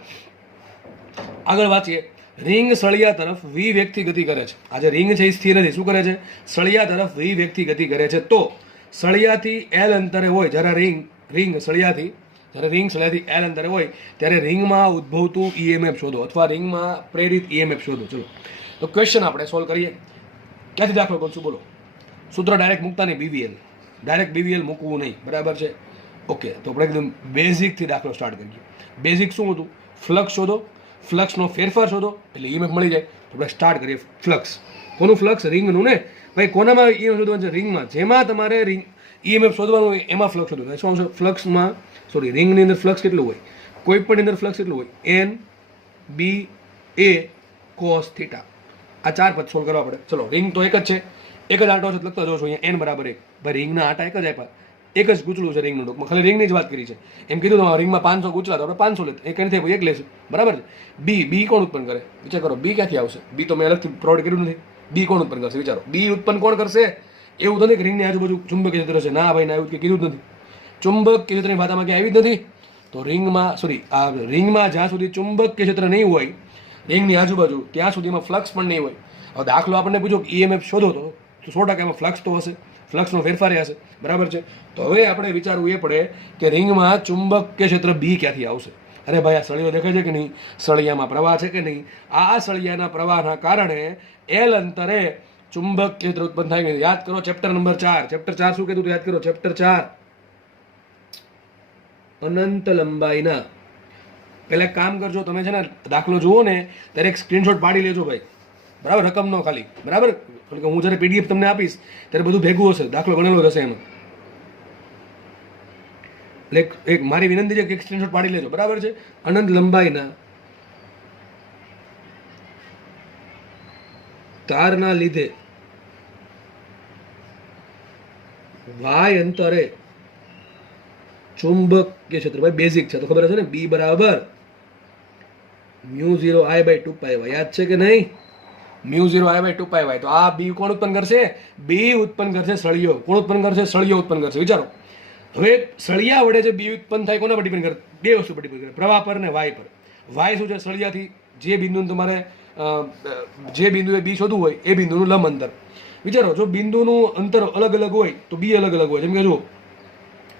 આગળ વાંચીએ. રિંગ સળિયા તરફ વી વેગથી ગતિ કરે છે. આ જે રિંગ છે એ સ્થિર નથી. શું કરે છે? સળિયા તરફ વી વેગથી ગતિ કરે છે. તો સળિયાથી એલ અંતરે હોય જ્યારે રિંગ સળિયાથી એલ અંતરે હોય ત્યારે રિંગમાં ઉદ્ભવતું ઈએમએફ શોધો અથવા રિંગમાં પ્રેરિત ઈએમએફ શોધો. ચલો તો ક્વેશ્ચન આપણે સોલ્વ કરીએ. ક્યાંથી દાખલો કરશું બોલો? સૂત્ર ડાયરેક્ટ મૂકતા નહીં, બીવીએલ ડાયરેક્ટ બીવીએલ મૂકવું નહીં, બરાબર છે. ઓકે, તો આપણે એકદમ બેઝિકથી દાખલો સ્ટાર્ટ કરીએ. બેઝિક શું હતું? ફ્લક્સ શોધો, ફ્લક્સનો ફેરફાર શોધો એટલે ઈએમએફ મળી જાય. તો આપણે સ્ટાર્ટ કરીએ. ફ્લક્સ કોનું? ફ્લક્સ રિંગનું ને ભાઈ. કોનામાં ઈએમએફ શોધવાનું છે? રિંગમાં. જેમાં તમારે ઈએમએફ શોધવાનું હોય એમાં ફ્લક્સ શોધવાનું. શું છે ફ્લક્સમાં? રિંગની અંદર ફ્લક્સ કેટલું હોય? કોઈ પણ અંદર ફ્લક્સ કેટલું હોય? એન બી એ કોસ થીટા. આ ચાર પદ સોલ્વ કરવા પડે. ચલો, રિંગ તો એક જ છે, એક જ આંટો છે, લખતા જોશો અહીંયા એન બરાબર 1. ભાઈ રિંગના આંટા એક જ આપ્યા, એક જ ગૂંચળું છે રિંગનું. ટૂંકમાં ખાલી રિંગની જ વાત કરી છે. એમ કીધું તમારે રિંગમાં 500 ગૂંચળા, તો આપણે 500 લેતા, એક નથી એક લેશું, બરાબર છે. બી કોણ ઉત્પન્ન કરે? વિચાર કરો, બી ક્યાંથી આવશે? બી તો મેં અલગથી પ્રોવાઈડ કર્યું નથી. બી કોણ ઉત્પન્ન કરશે? વિચારો. બી ઉત્પન્ન કોણ કરશે? એવું તો નહીં કે રિંગની આજુબાજુ ચુંબકીય ક્ષેત્ર છે. ના ભાઈ ના, એવું કે કીધું જ નથી. ચુંબકીય ક્ષેત્રની વાતામાં ક્યાં આવી જ નથી. તો રિંગમાં જ્યાં સુધી ચુંબકીય ક્ષેત્ર નહીં હોય રિંગની આજુબાજુ, ત્યાં સુધીમાં ફ્લક્સ પણ નહીં હોય. હવે દાખલો આપણને પૂછો કે ઈએમએફ શોધો, તો 100% એમાં ફ્લક્સ તો હશે, ફ્લક્સનો ફેરફાર હશે, બરાબર છે. તો હવે આપણે વિચારવું એ પડે કે રિંગમાં ચુંબકીય ક્ષેત્ર બી ક્યાંથી આવશે. અરે ભાઈ, આ સળિયો દેખાય છે કે નહીં? સળિયામાં પ્રવાહ છે કે નહીં? આ સળિયાના પ્રવાહના કારણે એલ અંતરે ચુંબક ક્ષેત્ર ઉત્પન્ન થાય કે યાદ કરો. Chapter number 4. ચેપ્ટર 4 શું કીધું? યાદ કરો. ચેપ્ટર 4 અનંત લંબાઈના. પહેલા એક કામ કરજો, તમે છે ને દાખલો જુઓ ને ત્યારે એક સ્ક્રીનશોટ પાડી લેજો ભાઈ, બરાબર. રકમ નો ખાલી, બરાબર. કારણ કે હું જ્યારે પીડીએફ તમને આપીશ ત્યારે બધું ભેગું હશે, દાખલો ગણેલો હશે એમાં. એટલે એક મારી વિનંતી છે કે એક સ્ક્રીનશોટ પાડી લેજો, બરાબર છે. અનંત લંબાઈના તારના લીધે વાય અંતરે ચુંબકીય ક્ષેત્ર, ભાઈ બેઝિક છે તો ખબર હશે ને, બી બરાબર μ0I/2πy. યાદ છે કે નહીં? μ0I/2πy. તો આ બી કોણ ઉત્પન્ન કરશે? બી ઉત્પન્ન કરશે સળિયો. કોણ ઉત્પન્ન કરશે? સળિયો ઉત્પન્ન કરશે. વિચારો, હવે સળિયા વડે જે બી ઉત્પન્ન થાય કોના પર ડિપેન્ડ કરે? બે વસ્તુ પર ડિપેન્ડ કરે, પ્રવાહ પર ને વાય પર. વાય શું છે? સળિયાથી જે બિંદુ તમારે જે બિંદુએ બી શોધવું હોય એ બિંદુનું લંબ અંતર. વિચારો, જો બિંદુનું અંતર અલગ અલગ હોય તો બી અલગ અલગ હોય. જેમ કે જો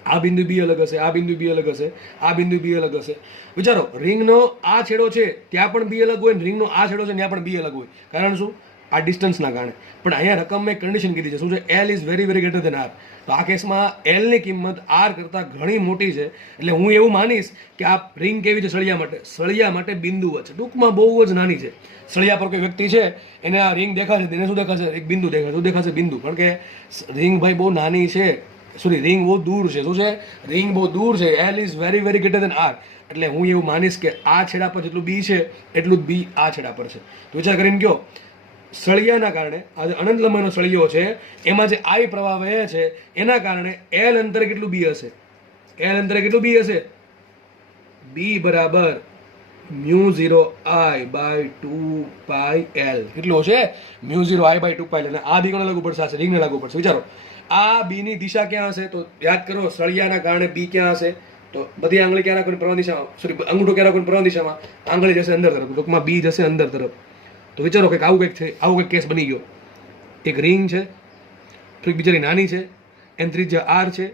આ બિંદુ બી અલગ હશે, આ બિંદુ બી અલગ હશે, આ બિંદુ બી અલગ હશે. વિચારો, રિંગનો આ છેડો છે ત્યાં પણ બી અલગ હોય, રિંગનો આ છેડો છે ત્યાં પણ બી અલગ હોય. કારણ શું? આ ડિસ્ટન્સના કારણે. પણ અહીંયા રકમમાં એક કન્ડિશન કીધી છે. શું છે? L is very very greater than R. તો આ કેસમાં એલની કિંમત આર કરતાં ઘણી મોટી છે. એટલે હું એવું માનીશ કે આ રિંગ કેવી છે? સળિયા માટે બિંદુ છે. ટૂંકમાં બહુ જ નાની છે. સળિયા પર કોઈ વ્યક્તિ છે એને આ રિંગ દેખાશે, એને શું દેખાશે? એક બિંદુ દેખાશે. શું દેખાશે? બિંદુ. કારણ કે રિંગ ભાઈ બહુ નાની છે. રિંગ બહુ દૂર છે. શું છે? રિંગ બહુ દૂર છે. L is very very greater than R. એટલે હું એવું માનીશ કે આ છેડા પર જેટલું બી છે એટલું જ બી આ છેડા પર છે. તો વિચાર કરીને કયો, સળિયાના કારણે આ જે અનંત લંબાઈનો સળિયો છે એમાં જે આઈ પ્રવાહ વહે છે એના કારણે એલ અંતરે કેટલું બી હશે? એલ અંતરે કેટલું બી હશે? બી બરાબર μ0I/2πl. કેટલું હશે? μ0I/2πl. અને આ બી કોને લાગુ પડશે? આ રિંગને લાગુ પડશે. વિચારો, આ બી ની દિશા ક્યાં હશે? તો યાદ કરો, સળિયાના કારણે બી ક્યાં હશે? તો બધી આંગળી ક્યાં રાખવાની? પ્રવાહ દિશામાં. અંગૂઠો ક્યાં રાખવાની? પ્રવાહ દિશામાં. આંગળી જશે અંદર તરફ, ટૂંકમાં બી જશે અંદર તરફ. તો વિચારો કે આવું કંઈક છે, આવું કંઈક કેસ બની ગયો. એક રિંગ છે, થોડીક બિચારી નાની છે, એન ત્રિજ્યા આર છે,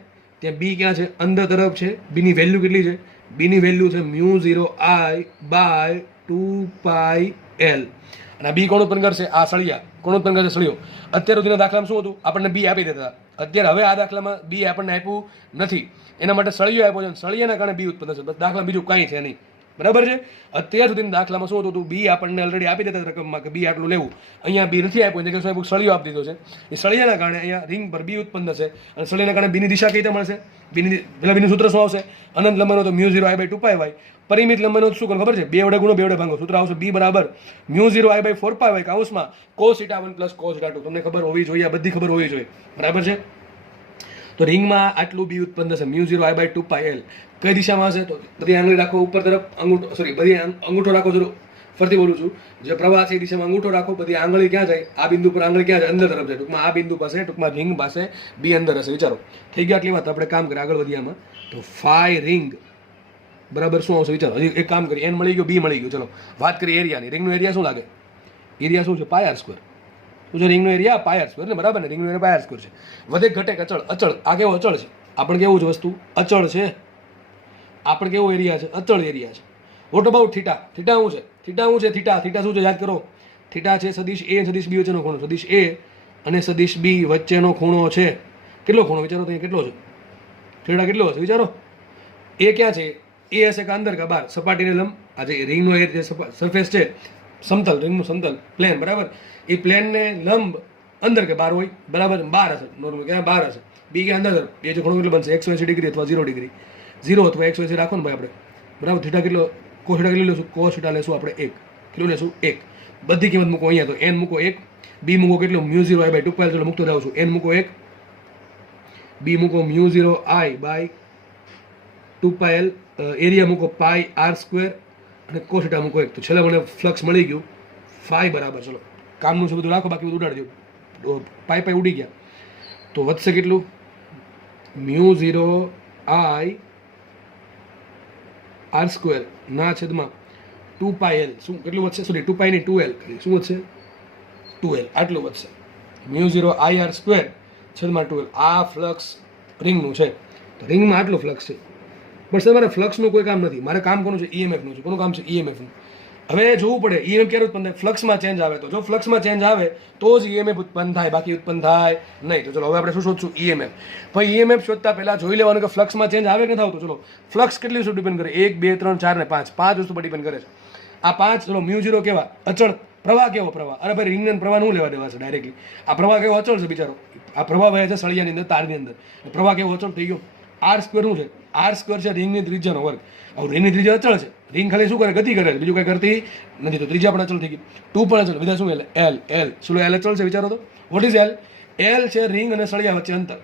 ત્યાં બી ક્યાં છે? અંદર તરફ છે. બીની વેલ્યુ કેટલી છે? બીની વેલ્યુ છે μ0I/2πl. અને બી કોણ ઉત્પન્ન કરશે? આ સળિયા. કોણ ઉત્પન્ન કરશે? સળિયો. અત્યાર સુધીના દાખલામાં શું હતું? આપણને બી આપી દેતા. અત્યારે હવે આ દાખલામાં બી આપણને આપ્યું નથી, એના માટે સળિયો આપ્યો છે, સળિયાના કારણે બી ઉત્પન્ન થશે. બસ દાખલા બીજું કાંઈ છે નહીં, બરાબર છે. અત્યાર સુધીના દાખલામાં શું હતું, બી આપણને ઓલરેડી આપી દેતા રકમમાં કે બી આટલું લેવું. અહીંયા બી નથી આપ્યું, એટલે કે સળિયો આપી દીધો છે. એ સળિયાના કારણે અહીંયા રિંગ પર બી ઉત્પન્ન થશે, અને સળિયાના કારણે બીની દિશા કઈ રીતે મળશે? પેલા બીનું સૂત્ર શું આવશે? અનંત લંબાઈનો તો mu 0 I by 2 pi y. પરિમિત લંબાઈનો શું કરો ખબર છે? 2 વડે ગુણો 2 વડે ભાંગો. સૂત્ર આવશે b બરાબર mu 0 I by 4 pi y કાઉન્સમાં cos θ 1 plus cos θ 2. તમને ખબર હોવી જોઈએ, આ બધી ખબર હોવી જોઈએ, બરાબર છે. તો રિંગમાં આટલું બી ઉત્પન્ન થશે mu 0 I by 2 pi l. કઈ દિશામાં હશે? તો બધી આંગળી રાખો ઉપર તરફ, અંગૂઠો સોરી બધી અંગૂઠો રાખો, જરૂર ફરતી બોલું છું, જે પ્રવાહ છે એ દિશામાં અંગૂઠો રાખો. બધી આંગળી ક્યાં જાય? આ બિંદુ પર આંગળી ક્યાં જાય? અંદર તરફ જાય. ટૂંકમાં આ બિંદુ પાસે, ટૂંકમાં રિંગ પાસે બી અંદર હશે. વિચારો, થઈ ગયા આટલી વાત. આપણે કામ કરીએ, આગળ વધીએ આમાં. તો ફાઈ રિંગ બરાબર શું આવશે? વિચારો. હજી એક કામ કરીએ, એન મળી ગયો, બી મળી ગયું. ચલો વાત કરીએ એરિયાની. રિંગનો એરિયા શું લાગે? એરિયા શું છે? Pi R square. શું છે રિંગનો એરિયા? પાય આર સ્ક્વેર ને, બરાબર ને? રિંગનો એરિયા પાય આર સ્ક્વેર છે. વધે ઘટે અચળ. અચળ આ કેવો અચળ છે? આપણે કેવું છે વસ્તુ? અચળ છે. આપણે કેવો એરિયા છે? અચળ એરિયા છે. What about theta? થીટા શું છે? થીટા શું છે? થીટા થીટા શું છે? યાદ કરો. થીટા છે સદિશ એ સદિશ બી વચ્ચેનો ખૂણો. સદિશ એ અને સદિશ બી વચ્ચેનો ખૂણો છે. કેટલો ખૂણો? વિચારો તો કેટલો છે? થીટા કેટલો હશે? વિચારો. એ ક્યાં છે? એ હશે કે અંદર કે બહાર? સપાટીને લંબ. આ જે રિંગનો જે સરફેસ છે, સમતલ, રિંગનું સમતલ પ્લેન, બરાબર. એ પ્લેનને લંબ અંદર કે બહાર હોય? બરાબર, બહાર હશે. નોર્મલ ક્યાં? બહાર હશે. બી કે અંદર. એ જે ખૂણો કેટલો બનશે? 180 ડિગ્રી અથવા 0 ડિગ્રી. 0 અથવા 180 રાખો ને ભાઈ આપણે, બરાબર. થીટા કેટલો? કોસ થીટા કેટલું લેશું? કોસ થીટા લેશું આપણે 1. કેટલું લેશું? 1. બધી કિંમત મૂકો અહીંયા. તો એન મૂકો 1, બી મૂકો કેટલું? Mu 0 I by 2 pi l. ચલો મૂકતો જાઉં છું. એન મૂકો 1, બી મૂકો mu 0 I by 2 pi l, area મૂકો પાઈ આર સ્ક્વેર, અને કોસ થીટા મૂકો 1. તો છેલ્લે મને ફ્લક્સ મળી ગયું ફાઈ બરાબર. ચલો કામનું છે બધું રાખો, બાકી બધું ઉડાડી દો. પાઈ પાઈ ઉડી ગયા. તો વધશે કેટલું? મ્યુ 0 I આર સ્ક્વેર ના છેદમાં 2 pi l. શું કેટલું વધશે? સોરી 2 pi નહીં 2l. શું વધશે? 2l. આટલું વધશે. મ્યુ 0 I આર સ્ક્વેર છેદમાં 2l. આ ફ્લક્સ રિંગનું છે. તો રિંગમાં આટલું ફ્લક્સ છે. બસ તમારે ફ્લક્સનું કોઈ કામ નથી. મારે કામ કોનું છે? ઈએમએફનું છે. કોનું કામ છે? ઈએમએફનું. હવે જોવું પડે ઈએમએફ ક્યારે ઉત્પન્ન થાય? ફ્લક્સમાં ચેન્જ આવે. તો જો ફ્લક્સમાં ચેન્જ આવે તો જ ઈએમએફ ઉત્પન્ન થાય, બાકી ઉત્પન્ન થાય નહીં. તો ચલો હવે આપણે શું શોધશું? ઈએમએફ. ભાઈ ઈએમએફ શોધતા પહેલા જોઈ લેવાનું કે ફ્લક્સમાં ચેન્જ આવે કે નથી આવતો. ચલો ફ્લક્સ કેટલી વસ્તુ ડિપેન્ડ કરે? 1 2 3 4 ને 5. 5 વસ્તુ પર ડિપેન્ડ કરે છે. આ 5. ચલો મ્યુ 0 કેવા? અચળ. પ્રવાહ કેવો? પ્રવાહ. અરે ભાઈ રિંગને પ્રવાહ નું લેવા દેવા છે ડાયરેક્ટલી. આ પ્રવાહ કેવો? અચળ છે બિચારો. આ પ્રવાહ વહે છે સળિયાની અંદર, તારની અંદર. પ્રવાહ કેવો? અચળ થઈ ગયો. આર સ્ક્વેર શું છે? આર સ્ક્વેર છે રિંગની ત્રિજ્યાનો વર્ગ. હવે રિંગની ત્રિજ્યા અચળ છે. રિંગ ખાલી શું કરે? ગતિ કરે છે, બીજું કઈ કરતી નથી. તો ત્રિજ્યા પણ અચળ થઈ ગઈ. 2 પણ અચળ. બધા શું? એલ. એલ શું? એલ અચળ છે. વિચારો તો. What is L? એલ છે રિંગ અને સળિયા વચ્ચે અંતર.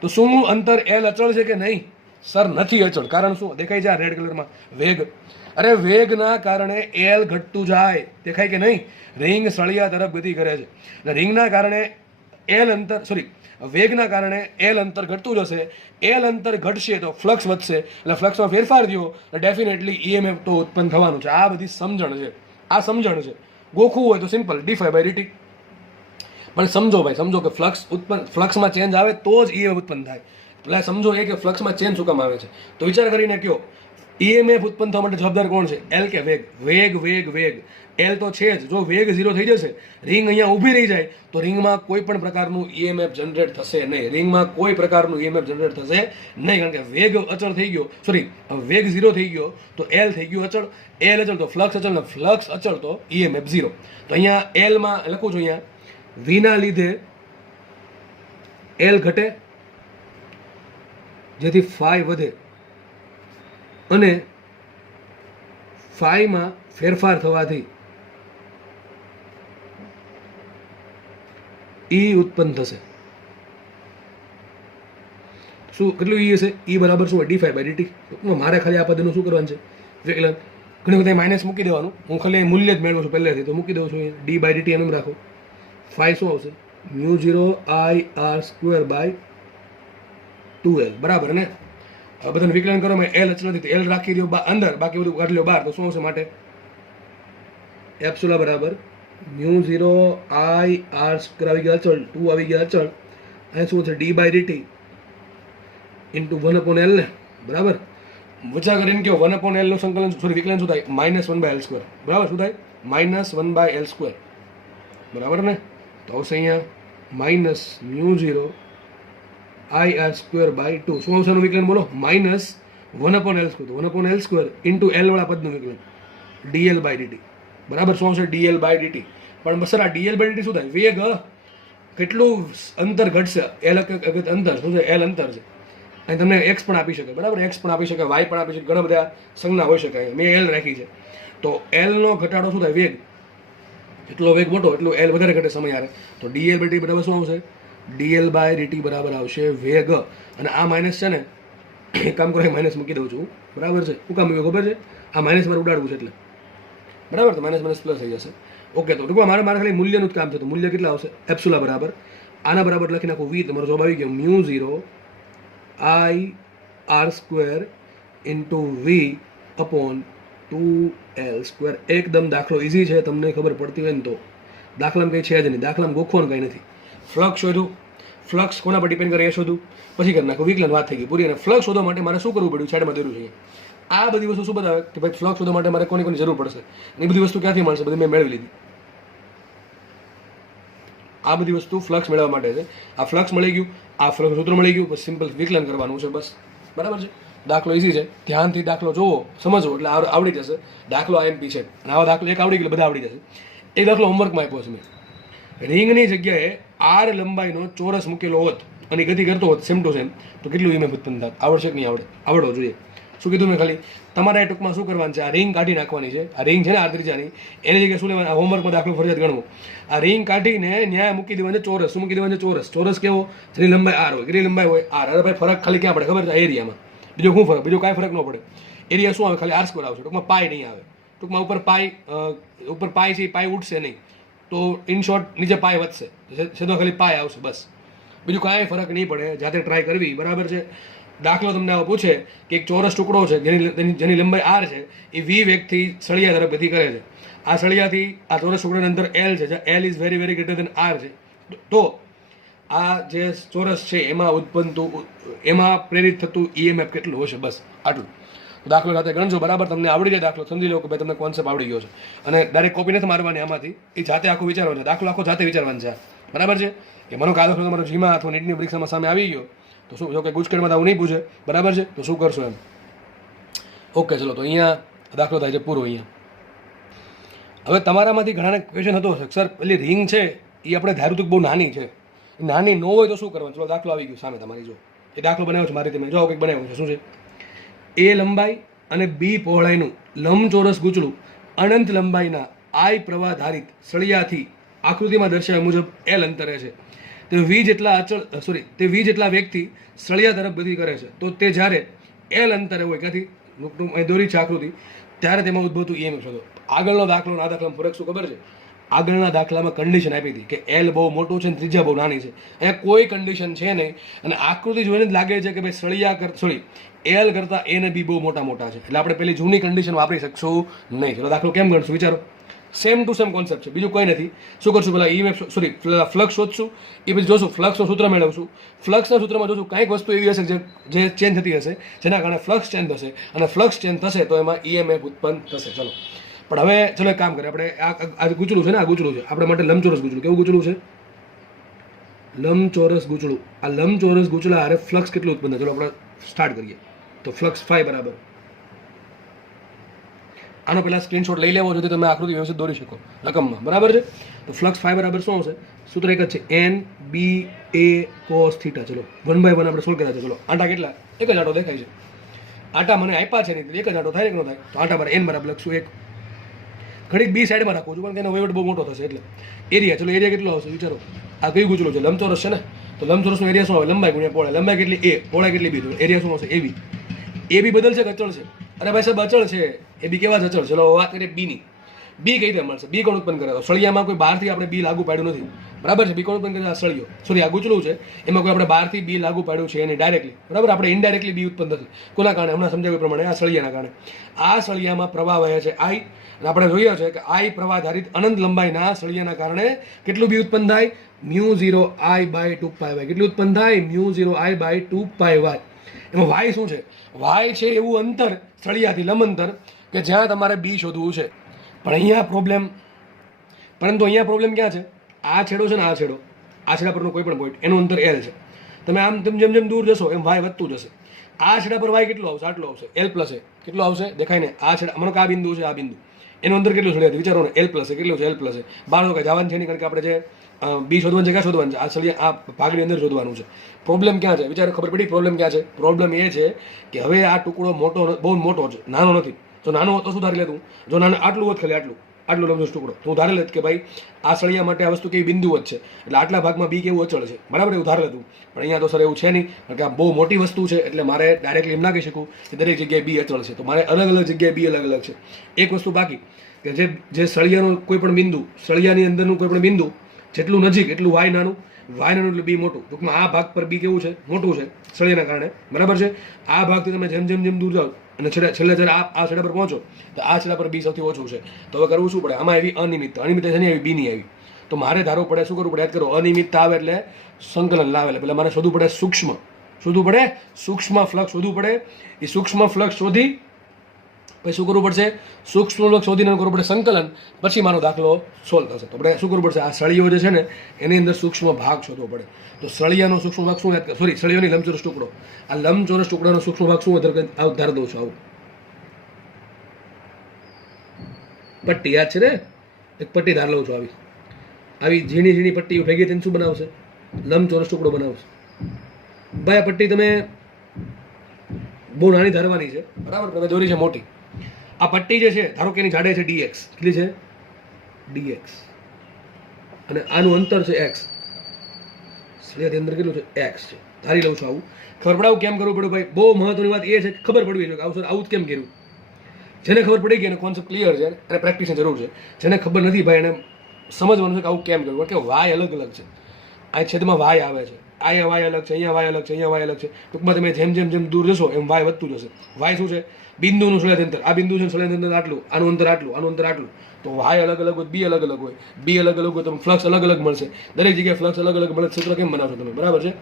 તો શું અંતર એલ અચળ છે કે નહીં? સર નથી અચળ. કારણ શું? દેખાય છે આ રેડ કલરમાં? વેગ. અરે વેગના કારણે એલ ઘટતું જાય. દેખાય કે નહીં? રિંગ સળિયા તરફ ગતિ કરે છે. એટલે રિંગના કારણે એલ અંતર, સોરી વેગના કારણે એલ અંતર ઘટતું જશે. એલ અંતર ઘટશે તો ફ્લક્સ વધશે. એટલે ફ્લક્સમાં ફેરફાર થયો એટલે ડેફિનેટલી ઈએમએફ તો ઉત્પન્ન થવાનું છે. આ બધી સમજણ છે. આ સમજણ છે. ગોખવું હોય તો સિમ્પલ ડી5 બાય ડીટી. પણ સમજો ભાઈ, સમજો કે ફ્લક્સમાં ચેન્જ આવે તો જ ઈએમએફ ઉત્પન્ન થાય. એટલે સમજો એ કે ફ્લક્સમાં ચેન્જ શું કામ આવે છે. તો વિચાર કરીને કયો ઈએમએફ ઉત્પન્ન થવા માટે જવાબદાર કોણ છે? એલ કે વેગ? વેગ વેગ વેગ. એલ તો છે જ. જો વેગ 0 થઈ જશે, રિંગ અહીંયા ઊભી રહી જાય, તો રિંગમાં કોઈ પણ પ્રકારનું ઈએમએફ જનરેટ થશે નહીં. રિંગમાં કોઈ પ્રકારનું ઈએમએફ જનરેટ થશે નહીં, કારણ કે વેગ અચળ થઈ ગયો. સોરી, વેગ 0 થઈ ગયો તો એલ થઈ ગયું અચળ. એલ અચળ તો ફ્લક્સ અચળ, ને ફ્લક્સ અચળ તો ઈએમએફ 0. તો અહીંયા એલમાં લખું છું, અહીંયા વીના લીધે એલ ઘટે જેથી ફાઈ વધે, અને ફાઈમાં ફેરફાર થવાથી ઈ ઉત્પન્ન થશે. શું કેટલું ઈ હશે? ઈ બરાબર શું હોય? ડી5 બાય ડીટી. મારે ખાલી આ પદનું શું કરવાનું છે? વિકલન. ઘણી બધા માઇનસ મૂકી દેવાનું. હું ખાલી મૂલ્ય જ મેળવું છું પહેલેથી, તો મૂકી દઉં છું. ડી બાય ડીટી એમ રાખો. ફાઈ શું આવશે? Mu 0 I R square by 2l. બરાબર ને? હવે બધાને વિકલન કરો. મેં એલ અચળ નથી, એલ રાખી દો અંદર, બાકી બધું કાઢી લો બહાર. તો શું આવશે? માટે એપ્સુલા બરાબર મ્યુ 0 I આર સ્ક્વેર આવી ગયા અચળ, 2 આવી ગયા અચળ. અહીં શું છે? D by DT into 1/l ને, બરાબર. વિચાર કરીને કહો 1/l નું સંકલન, સોરી વિકલન શું થાય? -1/l². બરાબર. શું થાય? -1/l². બરાબર ને? તો આવશે અહીંયા minus mu 0 I R square by 2 શું આવશે એનું વિકલન બોલો માઇનસ 1/L², તો 1/L² ઇન્ટુ એલ વાળા પદનું વિકલન ડીએલ બાય ડીટી બરાબર. શું આવશે ડીએલ બાય ડીટી. પણ સર આ ડીએલ બાય ડીટી શું થાય? વેગ કેટલું અંતર ઘટશે? એલ અંતર શું છે? એલ અંતર છે. અને તમને એક્સ પણ આપી શકે બરાબર, એક્સ પણ આપી શકે, વાય પણ આપી શકે, ઘણા બધા સંજ્ઞા હોઈ શકે. મેં એલ રાખી છે. તો એલનો ઘટાડો શું થાય? વેગ. જેટલો વેગ મોટો એટલું એલ વધારે ઘટે સમય આવે. તો ડીએલ બાય ડીટી બરાબર શું આવશે? ડીએલ બાય ડીટી બરાબર આવશે વેગ. અને આ માઇનસ છે ને, એક કામ કરો, માઇનસ મૂકી દઉં છું બરાબર છે. શું કામ મૂક્યું ખબર છે? આ માઇનસ મારે ઉડાડવું છે એટલે બરાબર. તો માઇનસ માઇનસ પ્લસ થઈ જશે. ઓકે, તો ટૂંકમાં મારે ખાલી મૂલ્યનું જ કામ થતું. મૂલ્ય કેટલા આવશે? એપ્સુલા બરાબર આના બરાબર લખી નાખું વી. તમારો જવાબ આવી ગયો μ0 I R square into V upon 2L². એકદમ દાખલો ઇઝી છે. તમને ખબર પડતી હોય ને તો દાખલામાં કંઈ છે જ નહીં. દાખલામાં ગોખવાનું કંઈ નથી. ફ્લક્સ શોધું, ફ્લક્સ કોના પર ડિપેન્ડ કરે એ શોધું, પછી કરી નાખું વિકલન. વાત થઈ ગઈ પૂરી. અને ફ્લક્સ શોધવા માટે મારે શું કરવું પડ્યું? સાઈડમાં દોર્યું છે. આ બધી વસ્તુ શું બતાવે કે ભાઈ ફ્લક્સ શોધવા માટે મારે કોની કોની જરૂર પડશે, એ બધી વસ્તુ ક્યાંથી મળશે? બધી મેં મેળવી લીધી. આ બધી વસ્તુ ફ્લક્સ મેળવવા માટે છે. આ ફ્લક્સ મળી ગયું, આ ફ્લક્સ સૂત્ર મળી ગયું, પછી સિમ્પલ વિકલન કરવાનું છે બસ. બરાબર છે. દાખલો ઇઝી છે. ધ્યાનથી દાખલો જોવો, સમજો એટલે આવડી જશે. દાખલો આઈએમપી છે અને આવા દાખલો એક આવડી ગયો બધા આવડી જશે. એક દાખલો હોમવર્કમાં આપ્યો છે મેં. રિંગની જગ્યાએ આર લંબાઈનો ચોરસ મૂકેલો હોત અને ગતિ કરતો હોત સેમ ટુ સેમ, તો કેટલું ઈએમએફ ઉત્પન્ન થાય? આવડશે કે નહીં આવડે? આવડવો જોઈએ. શું કીધું મેં? ખાલી તમારે ટૂંકમાં શું કરવાનું છે? આ રિંગ કાઢી નાખવાની છે. આ રિંગ છે ને આર્ત્રિજાની, એની જગ્યાએ શું લેવાનું? હોમવર્કમાં દાખલો ફરજિયાત ગણવું. આ રિંગ કાઢીને ન્યાય મૂકી દેવાનું છે ચોરસ. શું મૂકી દેવાનું છે? ચોરસ. ચોરસ કેવો? જેની લંબાઈ આર હોય, કેટલી લંબાઈ હોય? આર. અરે ભાઈ ફરક ખાલી ક્યાં પડે ખબર છે? એરિયામાં. બીજો શું ફરક? બીજો કાંઈ ફરક ન પડે. એરિયા શું આવે? ખાલી આર સ્ક્વેર આવશે. ટૂંકમાં પાય નહીં આવે. ટૂંકમાં ઉપર પાય છે, પાય ઉઠશે નહીં. તો ઇન શોર્ટ નીચે પાય વધશે, સીધો ખાલી પાય આવશે બસ. બીજું કાંઈ ફરક નહીં પડે. જાતે ટ્રાય કરવી બરાબર છે. દાખલો તમને આવો પૂછે કે એક ચોરસ ટુકડો છે જેની લંબાઈ આર છે, એ વી વેગથી સળિયા તરફ ગતિ કરે છે. આ સળિયાથી આ ચોરસ ટુકડાની અંદર એલ છે, L is very very greater than R છે. તો આ જે ચોરસ છે એમાં પ્રેરિત થતું ઈએમએફ કેટલું હશે? બસ આટલું. દાખલો સાથે ગણજો બરાબર. તમને આવડી જાય દાખલો, સમજી લો કે ભાઈ તમને કોન્સેપ્ટ આવડી ગયો છે. અને ડાયરેક્ટ કોપી નથી મારવાની આમાંથી, એ જાતે આખું વિચારવાનું છે. દાખલો આખો જાતે વિચારવાનું છે બરાબર છે. કે માનો કે આ દાખલો તમારો જીમાં અથવા નીટની પરીક્ષામાં સામે આવી ગયો તો શું? જો કે ગુજકેટમાં તો આવું નહીં પૂછે બરાબર છે, તો શું કરશો એમ? ઓકે, ચલો. તો અહીંયા દાખલો થાય છે પૂરો. અહીંયા હવે તમારામાંથી ઘણાને ક્વેશ્ચન હતો સર પેલી રિંગ છે એ આપણે ધાર્યું હતું બહુ નાની છે, નાની ન હોય તો શું કરવાનું? ચલો દાખલો આવી ગયો સામે તમારી. જો એ દાખલો બનાવ્યો છે મારી, તમે જો કંઈક બનાવ્યું છે. શું છે? એ લંબાઈ અને બી પહોળાઈનું લંબચોરસ ગૂંચળું અનંત લંબાઈના આઈ પ્રવાહ ધારિત સળિયાથી આકૃતિમાં દર્શાવ્યા મુજબ એલ અંતરે છે. તે વી જેટલા વેગથી સળિયા તરફ ગતિ કરે છે. તો તે જ્યારે એલ અંતરે હોય, ક્યાંથી દોરી છે આકૃતિ, ત્યારે તેમાં ઉદ્ભવતું ઈએમએફ શોધો. આગળનો દાખલો આ દાખલામાં ફરક શું ખબર છે? આગળના દાખલામાં કન્ડિશન આપી હતી કે એલ બહુ મોટું છે અને ત્રિજ્યા બહુ નાની છે. અહીંયા કોઈ કન્ડિશન છે નહીં અને આકૃતિ જોઈને જ લાગે છે કે ભાઈ એલ કરતાં એ ને બી બહુ મોટા છે. એટલે આપણે પેલી જૂની કન્ડિશન વાપરી શકશું નહીં. ચલો દાખલો કેમ ગણશું વિચારો. સેમ ટુ સેમ કોન્સેપ્ટ છે, બીજું કંઈ નથી. શું કરશું? પેલા ઈએમએફ ફ્લક્સ શોધશું, એ પછી જોશું ફ્લક્સનું સૂત્ર મેળવશું. ફ્લક્સના સૂત્રમાં જોશું કંઈક વસ્તુ એવી હશે જે ચેન્જ થતી હશે, જેના કારણે ફ્લક્સ ચેન્જ થશે, અને ફ્લક્સ ચેન્જ થશે તો એમાં ઈએમએફ ઉત્પન્ન થશે. ચલો પણ હવે ચલો એક કામ કરીએ. આપણે આ ગૂંચળું છે ને, આ ગૂંચળું છે આપણા માટે લંબચોરસ ગૂંચળું. કેવું ગૂંચળું છે? લંબચોરસ ગૂંચળું. આ લંબચોરસ ગૂંચળા હારે ફ્લક્સ કેટલું ઉત્પન્ન થાય? ચલો આપણે સ્ટાર્ટ કરીએ. તો ફ્લક્સ ફાઈ બરાબર, આનો પહેલાં સ્ક્રીનશોટ લઈ લેવો જેથી તમે આકૃતિ વ્યવસ્થિત દોરી શકો રકમમાં બરાબર છે. તો ફ્લક્સ ફાઈ બરાબર શું આવશે? સૂત્ર એક જ છે, એન બી એ કોસ થીટા. ચલો 1/1 આપણે સોલ્વ કર્યા છે. ચલો આંટા કેટલા? એક જ આંટો દેખાય છે. આંટા મને આપ્યા છે નહીં, એક જ આંટો થાય કે ન થાય? તો આંટા પર એન બરાબર લખશું 1. ઘડીક બી સાઈડમાં રાખું છું પણ એનો વહીવટ બહુ મોટો થશે એટલે. એરિયા, ચલો એરિયા કેટલો આવશે વિચારો. આ કયું ગૂંચળું છે? લંબચોરસ છે ને, તો લંબચોરસનો એરિયા શું આવે? લંબાઈ ગુણ્યા પહોળાઈ. લંબાઈ કેટલી? એ. પહોળાઈ કેટલી? બી. તો એરિયા શું આવશે? એબી. એબી બદલશે કે અચળ છે? અરે ભાઈ સાહેબ અચળ છે. એ બી કેવા જ અચળ? ચલો વાત કરીએ બીની. બી કઈ રીતે મળશે? બી કોણ ઉત્પન્ન કરે? તો સળિયામાં કોઈ બહારથી આપણે બી લાગુ પાડ્યું નથી બરાબર છે. બી કોણ ઉત્પન્ન કરે? આ સળિયો, સોરી આ ગૂંચળું છે, એમાં કોઈ આપણે બહારથી બી લાગુ પાડ્યું છે એની ડાયરેક્ટલી બરાબર. આપણે ઇનડાયરેક્ટલી બી ઉત્પન્ન થશે. કોના કારણે? હમણાં સમજાવ્યું પ્રમાણે આ સળિયાના કારણે. આ સળિયામાં પ્રવાહ વહે છે આઈ, અને આપણે જોયા છે કે આઈ પ્રવાહ ધારિત અનંત લંબાઈના સળિયાના કારણે કેટલું બી ઉત્પન્ન થાય? μ0 I by 2πy. કેટલું ઉત્પન્ન થાય? μ0 I by 2πy. એમાં વાય શું છે? વાય છે એવું અંતર સળિયાથી લંબ અંતર કે જ્યાં તમારે બી શોધવું છે. પણ અહીંયા પ્રોબ્લેમ ક્યાં છે? આ છેડો છે ને, આ છેડા પરનો કોઈ પણ પોઈન્ટ, એનું અંતર એલ છે. તમે આમ જેમ જેમ દૂર જશો એમ વાય વધતું જશે. આ છેડા પર વાય કેટલું આવશે? આટલું આવશે. એલ પ્લસ એ કેટલું આવશે દેખાય ને? આ છેડા મને આ બિંદુ છે, આ બિંદુ એનું અંદર કેટલું સળિયા વિચારો ને, એલ પ્લસ એ કેટલું છે? એલ પ્લસ એ બહાર તો કઈ જવાનું છે નહીં, કારણ કે આપણે જે બી શોધવાનું છે, ક્યાં શોધવાનું છે? આ સળિયા આ ભાગની અંદર શોધવાનું છે. પ્રોબ્લેમ ક્યાં છે વિચારો? ખબર પડી પ્રોબ્લેમ ક્યાં છે? પ્રોબ્લેમ એ છે કે હવે આ ટુકડો મોટો, બહુ મોટો છે, નાનો નથી. જો નાનો હોત તો શું ધારી લેતું? જો નાનો આટલું હોત, ખાલી આટલું લંબચોરસ ટુકડો, તો હું ધારી લેત કે ભાઈ આ સળિયા માટે આ વસ્તુ કેવી બિંદુ જ છે, એટલે આટલા ભાગમાં બી કેવું અચળ છે, બરાબર, એવું ધારી લેતું. પણ અહીંયા તો સર એવું છે નહીં, કારણ કે આ બહુ મોટી વસ્તુ છે, એટલે મારે ડાયરેક્ટલી એમ ના કહી શકું કે દરેક જગ્યાએ બી અચળ છે. તો મારે અલગ અલગ જગ્યાએ બી અલગ અલગ છે. એક વસ્તુ બાકી કે જે સળિયાનું કોઈ પણ બિંદુ, સળિયાની અંદરનું કોઈ પણ બિંદુ જેટલું નજીક એટલું વાય નાનું, વાય નાનું એટલે બી મોટું. ટૂંકમાં આ ભાગ પર બી કેવું છે? મોટું છે સળિયાના કારણે, બરાબર છે. આ ભાગથી તમે જેમ જેમ જેમ દૂર જાઓ અને છેલ્લે જ્યારે આ છેડા પર પહોંચો તો આ છેડા પર બી સૌથી ઓછું છે. તો હવે કરવું શું પડે? આમાં એવી અનિયમિતતા છે નહીં, આવી બી નહીં આવી. તો મારે ધારવું પડે, શું કરવું પડે? યાદ કરો, અનિયમિતતા આવે એટલે સંકલન લાવે, એટલે પેલા મારે શોધવું પડે સૂક્ષ્મ ફ્લક્સ શોધવું પડે. એ સૂક્ષ્મ ફ્લક્સ શોધી પછી શું કરવું પડશે? સૂક્ષ્મ ફ્લક્સ શોધીને કરવું પડે સંકલન, પછી મારો દાખલો સોલ્વ થશે. તો આપણે શું કરવું પડશે? આ સળિયો જે છે ને એની અંદર સૂક્ષ્મ ભાગ શોધવો પડે. તો સળિયાનો સૂક્ષ્મ ભાગ શું? સોરી, સળિયોની લંબચોરસ ટુકડો, આ લંબચોરસ ટુકડાનો સૂક્ષ્મ ભાગ શું ધાર દઉં છું? આવું પટ્ટી યાદ છે ને? એક પટ્ટી ધાર લઉં છું, આવી ઝીણી ઝીણી પટ્ટી ભેગી થઈને શું બનાવશે? લંબચોરસ ટુકડો બનાવશે. ભાઈ આ પટ્ટી તમે બહુ નાની ધારવાની છે, બરાબર, તમે દોરી છે મોટી. આ પટ્ટી જે છે ધારો કે એની જાડાઈ છે ડીએક્સ, કેટલી છે? ડીએક્સ, અને આનું અંતર છે એક્સ. સળિયાની અંદર કેટલું છે? એક્સ છે. ધારી લઉં છું. આવું ખબર પડે? આવું કેમ કરવું પડ્યું ભાઈ? બહુ મહત્વની વાત એ છે કે ખબર પડવી જોઈએ કે આવું સર આવું જ કેમ કર્યું. જેને ખબર પડી ગઈ એને કોન્સેપ્ટ ક્લિયર છે અને પ્રેક્ટિસની જરૂર છે. જેને ખબર નથી ભાઈ એને સમજવાનું છે કે આવું કેમ કરવું, કે વાય અલગ અલગ છે. આ છેદમાં વાય આવે છે, અહીંયા વાય અલગ છે, અહીંયા વાય અલગ છે, અહીંયા વાય અલગ છે. ટૂંકમાં તમે જેમ દૂર જશો એમ વાય વધતું જશે. વાય શું છે? બિંદુનું સળિયાનું અંતર. આ બિંદુ છે સળિયાનું અંતર આટલું, આનું અંતર આટલું, આનું અંતર આટલું. તો વાય અલગ અલગ હોય, બી અલગ અલગ હોય, બી અલગ અલગ હોય તો ફ્લક્સ અલગ અલગ મળશે. દરેક જગ્યાએ ફ્લક્સ અલગ અલગ મળે. સૂત્ર કેમ બનાવશો તમે? બરાબર છે.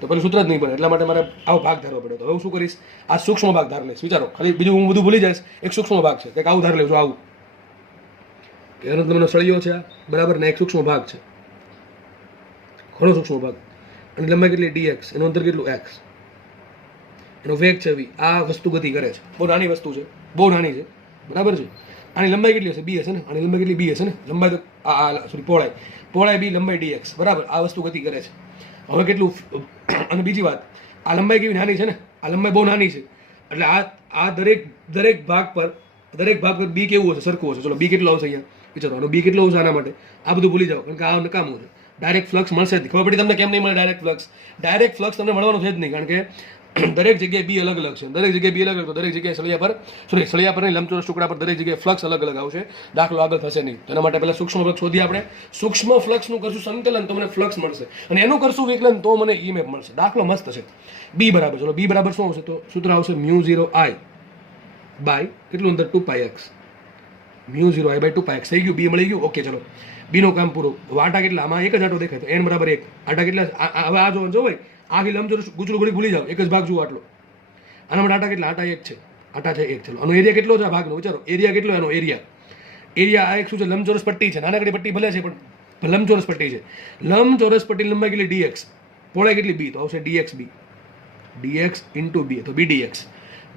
તો પેલું સૂત્ર જ નહીં બને, એટલા માટે મારે આવો ભાગ ધારવો પડ્યો. તો હવે હું શું કરીશ? આ સૂક્ષ્મ ભાગ ધાર લઈશ. વિચારો, ખાલી બીજું હું બધું ભૂલી જઈશ. એક સૂક્ષ્મ ભાગ છે, કંઈક આવું ધાર લેવું છું, આવું કે એનો તમને સળિયો છે, બરાબર ને? એક સૂક્ષ્મ ભાગ છે, ઘણો સૂક્ષ્મ ભાગ, અને લંબાઈ કેટલી? ડીએક્સ, એનું અંતર કેટલું? એક્સ, એનો વેગ છે વી. આ વસ્તુ ગતિ કરે છે, બહુ નાની વસ્તુ છે, બહુ નાની છે, બરાબર છે. આની લંબાઈ કેટલી હશે? બી હશે ને? આની લંબાઈ કેટલી? બી હશે ને? લંબાઈ તો સોરી પહોળાઈ બી, લંબાઈ ડીએક્સ, બરાબર. આ વસ્તુ ગતિ કરે છે. હવે કેટલું? અને બીજી વાત, આ લંબાઈ કેવી નાની છે ને? આ લંબાઈ બહુ નાની છે, એટલે આ દરેક ભાગ પર બી કેવું હશે? સરખું હશે. ચલો બી કેટલો આવશે અહીંયા? વિચારો, આનો બી કેટલો આવશે? આના માટે આ બધું ભૂલી જાઓ, કારણ કે આ નકામું છે. ડાયરેક્ટ ફ્લક્સ મળશે જ નહીં. ખબર પડી તમને કેમ નહીં મળે ડાયરેક્ટ ફ્લક્સ તમને મળવાનું છે જ નહીં, કારણ કે દરેક જગ્યાએ બી અલગ અલગ છે. દરેક જગ્યાએ બી અલગ અલગ, તો દરેક જગ્યાએ સળિયા પર નહીં, લંબચોરસ ટુકડા પર દરેક જગ્યાએ ફ્લક્સ અલગ અલગ આવશે. દાખલો આગળ થશે નહીં. તેના માટે પહેલા સૂક્ષ્મ ફ્લક્સ શોધીએ આપણે. સૂક્ષ્મ ફ્લક્સનું કરશું સંકલન તો મને ફ્લક્સ મળશે, અને એનું કરશું વિકલન તો મને ઈએમએફ મળશે. દાખલો મસ્ત છે. બી બરાબર, ચલો બી બરાબર શું આવશે? તો સૂત્ર આવશે μ0I બાય કેટલું અંતર? 2πx. μ0I બાય 2πx થઈ ગયું. બી મળી ગયું. ઓકે, ચલો બીનું કામ પૂરું. આટા કેટલા? આમાં એક જ આટો દેખાય, તો n બરાબર 1. આટા કેટલા? હવે આ જો ભાઈ, આખી લંબચોરસ ગુચડું ઘડી ભૂલી જાઓ, એક જ ભાગ જુઓ આટલો. આના માટે આટા કેટલા? આટા 1 છે. આટા છે 1. ચલો આનો એરિયા કેટલો છે આ ભાગનો? વિચારો, એરિયા કેટલો? એનો એરિયા આ એક શું છે? લંબચોરસ પટ્ટી છે. નાનકડી પટ્ટી ભલે છે પણ લંબચોરસ પટ્ટી છે. લંબચોરસ પટ્ટી લંબાઈ કેટલી? ડીએક્સ. પહોળાઈ કેટલી? બી. તો આવશે ડીએક્સ બી. ડીએક્સ ઇન્ટુ બી, તો બી ડીએક્સ.